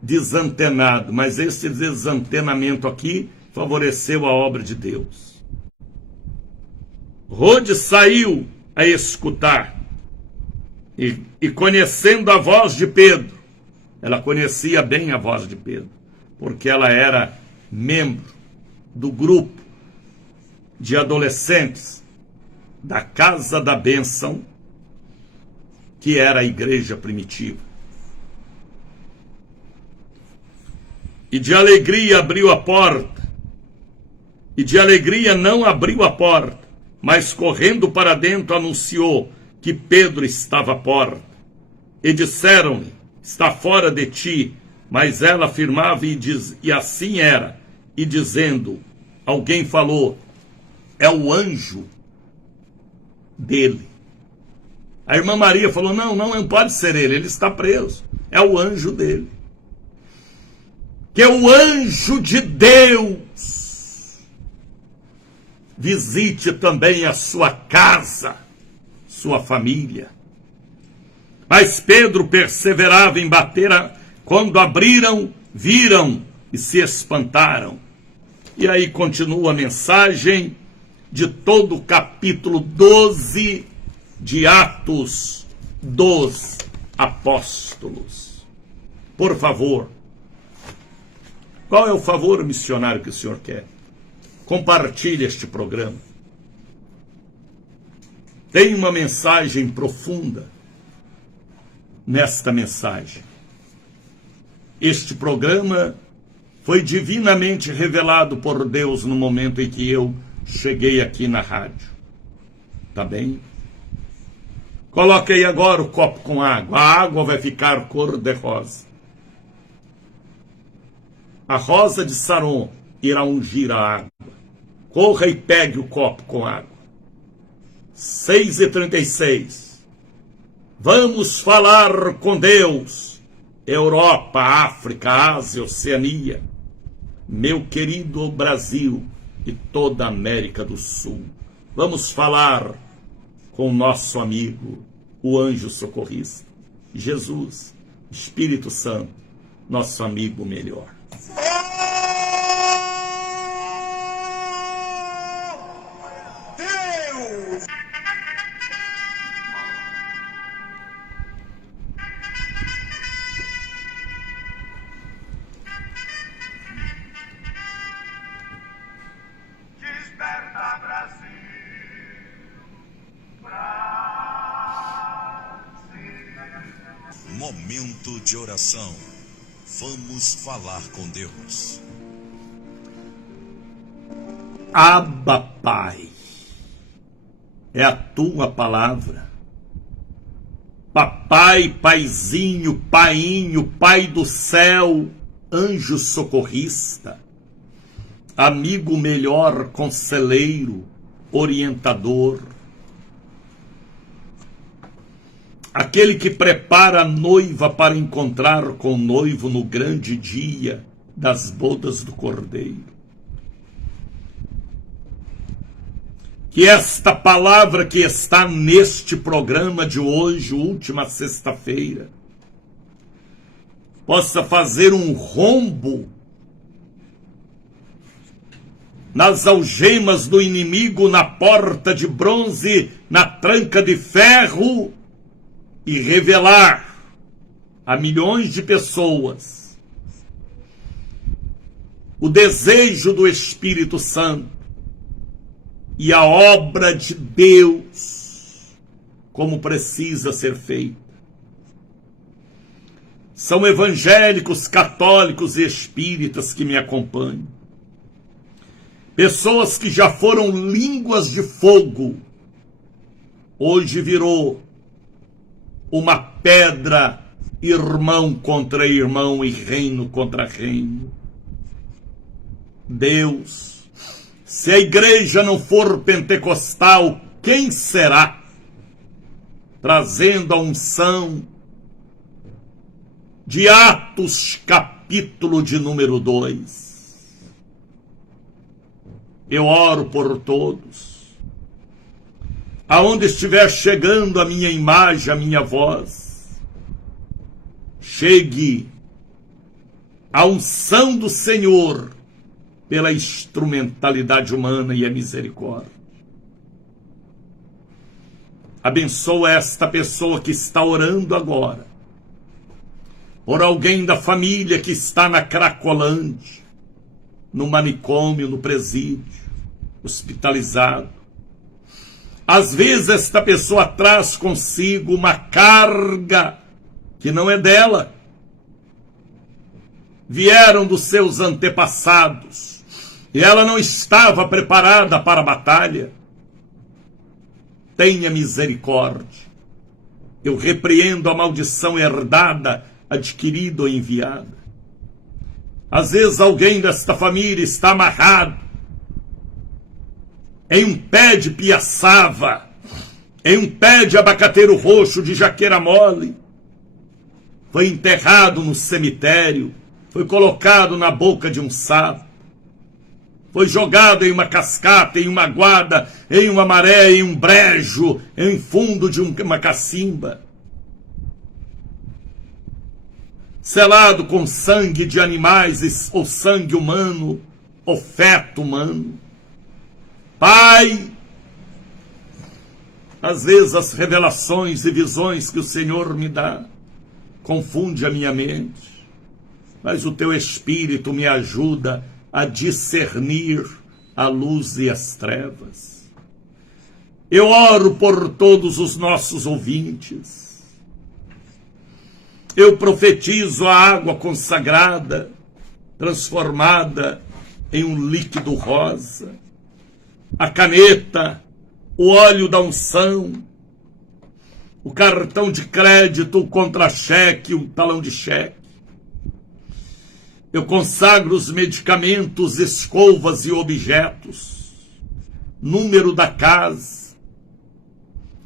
desantenados, mas esse desantenamento aqui favoreceu a obra de Deus. Rode saiu a escutar e conhecendo a voz de Pedro, ela conhecia bem a voz de Pedro, porque ela era membro do grupo de adolescentes da Casa da Bênção, que era a igreja primitiva. E de alegria abriu a porta, e de alegria não abriu a porta, mas correndo para dentro anunciou que Pedro estava à porta. E disseram-lhe: está fora de ti. Mas ela afirmava e assim era. E dizendo, alguém falou: é o anjo dele. A irmã Maria falou: não pode ser ele está preso. É o anjo dele. Que o anjo de Deus visite também a sua casa, sua família. Mas Pedro perseverava em bater, quando abriram, viram e se espantaram. E aí continua a mensagem de todo o capítulo 12 de Atos dos Apóstolos. Por favor, qual é o favor missionário que o senhor quer? Compartilhe este programa. Tem uma mensagem profunda nesta mensagem. Este programa foi divinamente revelado por Deus no momento em que eu cheguei aqui na rádio. Tá bem? Coloque aí agora o copo com água. A água vai ficar cor de rosa. A rosa de Saron irá ungir a água. Corra e pegue o copo com água. 6h36. Vamos falar com Deus. Europa, África, Ásia, Oceania. Meu querido Brasil e toda a América do Sul. Vamos falar com o nosso amigo, o anjo socorrista. Jesus, Espírito Santo, nosso amigo melhor. Momento de oração. Vamos falar com Deus. Abba, Pai, é a tua palavra. Papai, paizinho, painho, pai do céu, anjo socorrista, amigo melhor, conselheiro, orientador, aquele que prepara a noiva para encontrar com o noivo no grande dia das bodas do Cordeiro. Que esta palavra que está neste programa de hoje, última sexta-feira, possa fazer um rombo nas algemas do inimigo, na porta de bronze, na tranca de ferro, e revelar a milhões de pessoas o desejo do Espírito Santo e a obra de Deus como precisa ser feita. São evangélicos, católicos e espíritas que me acompanham. Pessoas que já foram línguas de fogo, hoje virou uma pedra, irmão contra irmão e reino contra reino. Deus, se a igreja não for pentecostal, quem será? Trazendo a unção de Atos, capítulo de número 2. Eu oro por todos. Aonde estiver chegando a minha imagem, a minha voz, chegue a unção do Senhor pela instrumentalidade humana e a misericórdia. Abençoa esta pessoa que está orando agora, por alguém da família que está na Cracolândia, no manicômio, no presídio, hospitalizado. Às vezes esta pessoa traz consigo uma carga que não é dela. Vieram dos seus antepassados e ela não estava preparada para a batalha. Tenha misericórdia. Eu repreendo a maldição herdada, adquirida ou enviada. Às vezes alguém desta família está amarrado em um pé de piaçava, em um pé de abacateiro roxo, de jaqueira mole, foi enterrado no cemitério, foi colocado na boca de um sapo, foi jogado em uma cascata, em uma guarda, em uma maré, em um brejo, em fundo de uma cacimba, selado com sangue de animais ou sangue humano, ou feto humano. Pai, às vezes as revelações e visões que o Senhor me dá confunde a minha mente, mas o teu Espírito me ajuda a discernir a luz e as trevas. Eu oro por todos os nossos ouvintes. Eu profetizo a água consagrada, transformada em um líquido rosa, a caneta o óleo da unção, o cartão de crédito, o contra-cheque, o talão de cheque. Eu consagro os medicamentos, escovas e objetos, número da casa,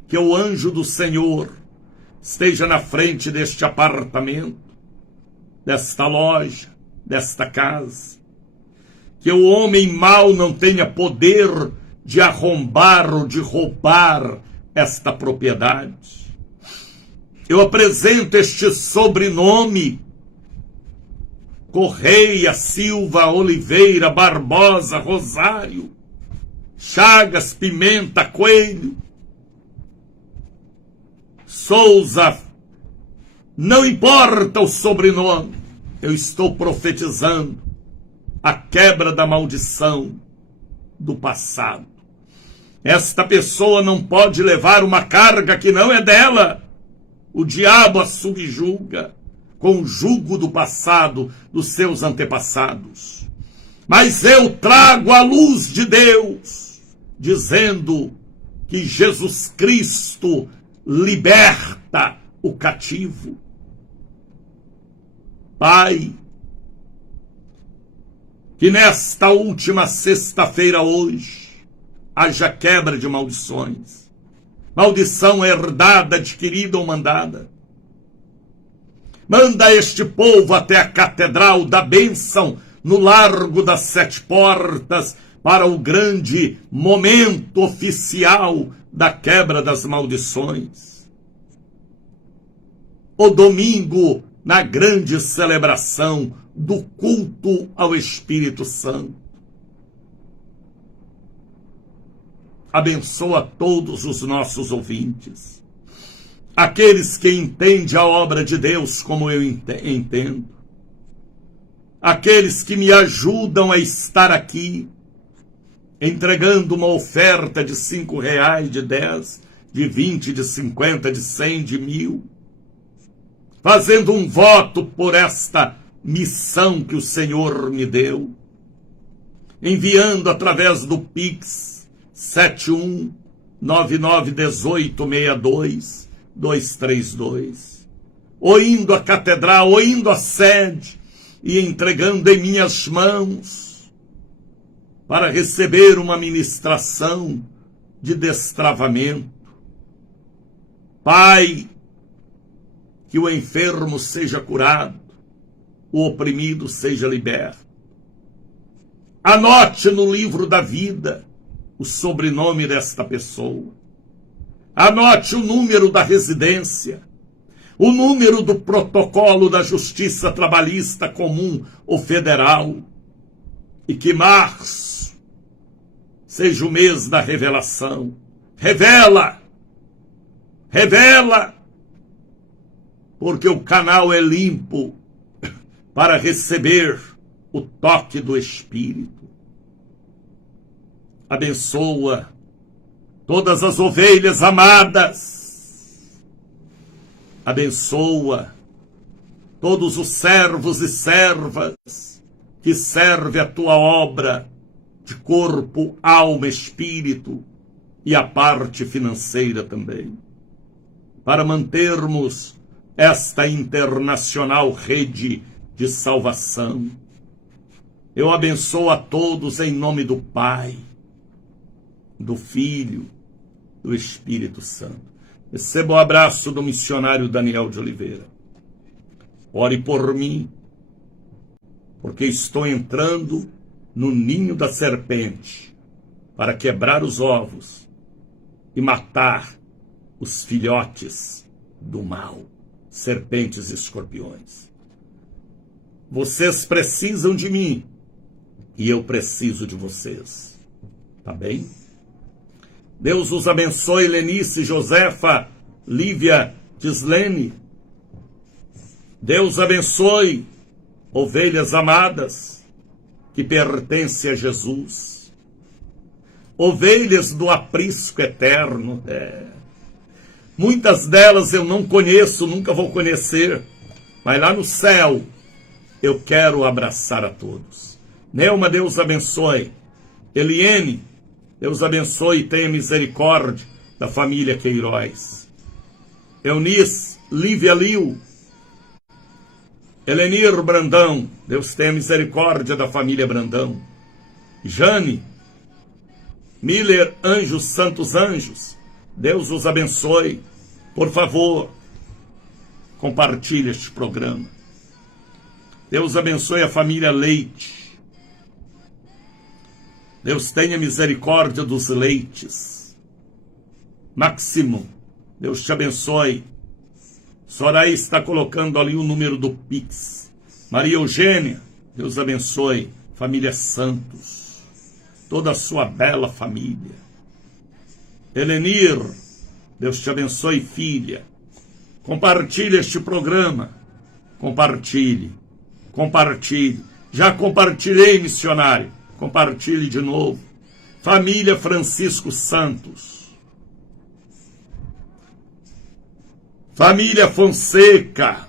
que o anjo do Senhor esteja na frente deste apartamento, desta loja, desta casa. Que o homem mau não tenha poder de arrombar ou de roubar esta propriedade. Eu apresento este sobrenome: Correia, Silva, Oliveira, Barbosa, Rosário, Chagas, Pimenta, Coelho, Souza. Não importa o sobrenome, eu estou profetizando a quebra da maldição do passado. Esta pessoa não pode levar uma carga que não é dela. O diabo a subjuga com o jugo do passado dos seus antepassados. Mas eu trago a luz de Deus, dizendo que Jesus Cristo liberta o cativo. Pai, que nesta última sexta-feira hoje haja quebra de maldições. Maldição herdada, adquirida ou mandada. Manda este povo até a Catedral da Bênção, no Largo das Sete Portas, para o grande momento oficial da quebra das maldições. O domingo, na grande celebração do culto ao Espírito Santo. Abençoa todos os nossos ouvintes, aqueles que entendem a obra de Deus como eu entendo, aqueles que me ajudam a estar aqui, entregando uma oferta de R$5, de 10, de 20, de 50, de 100, de 1.000, fazendo um voto por esta missão que o Senhor me deu, enviando através do Pix 7199186232, ou indo à catedral, ou indo à sede e entregando em minhas mãos para receber uma ministração de destravamento. Pai, que o enfermo seja curado, o oprimido seja liberto. Anote no livro da vida o sobrenome desta pessoa. Anote o número da residência, o número do protocolo da Justiça Trabalhista Comum ou Federal. E que março seja o mês da revelação. Revela! Revela! Porque o canal é limpo para receber o toque do Espírito. Abençoa todas as ovelhas amadas. Abençoa todos os servos e servas que servem a tua obra de corpo, alma, espírito e a parte financeira também, para mantermos esta internacional rede de salvação. Eu abençoo a todos em nome do Pai, do Filho, do Espírito Santo. Receba o abraço do missionário Daniel de Oliveira. Ore por mim, porque estou entrando no ninho da serpente para quebrar os ovos e matar os filhotes do mal, serpentes e escorpiões. Vocês precisam de mim e eu preciso de vocês. Tá bem? Deus os abençoe, Lenice, Josefa, Lívia, Gislene. Deus abençoe, ovelhas amadas, que pertencem a Jesus. Ovelhas do aprisco eterno. Muitas delas eu não conheço, nunca vou conhecer. Mas lá no céu, eu quero abraçar a todos. Nelma, Deus abençoe. Eliene, Deus abençoe e tenha misericórdia da família Queiroz. Eunice Lívia Liu, Elenir Brandão, Deus tenha misericórdia da família Brandão. Jane Miller Anjos Santos Anjos, Deus os abençoe. Por favor, compartilhe este programa. Deus abençoe a família Leite. Deus tenha misericórdia dos Leites. Máximo, Deus te abençoe. Soraya está colocando ali o número do Pix. Maria Eugênia, Deus abençoe. Família Santos, toda a sua bela família. Elenir, Deus te abençoe, filha. Compartilhe este programa. Compartilhe. Já compartilhei, missionário. Compartilhe de novo. Família Francisco Santos. Família Fonseca.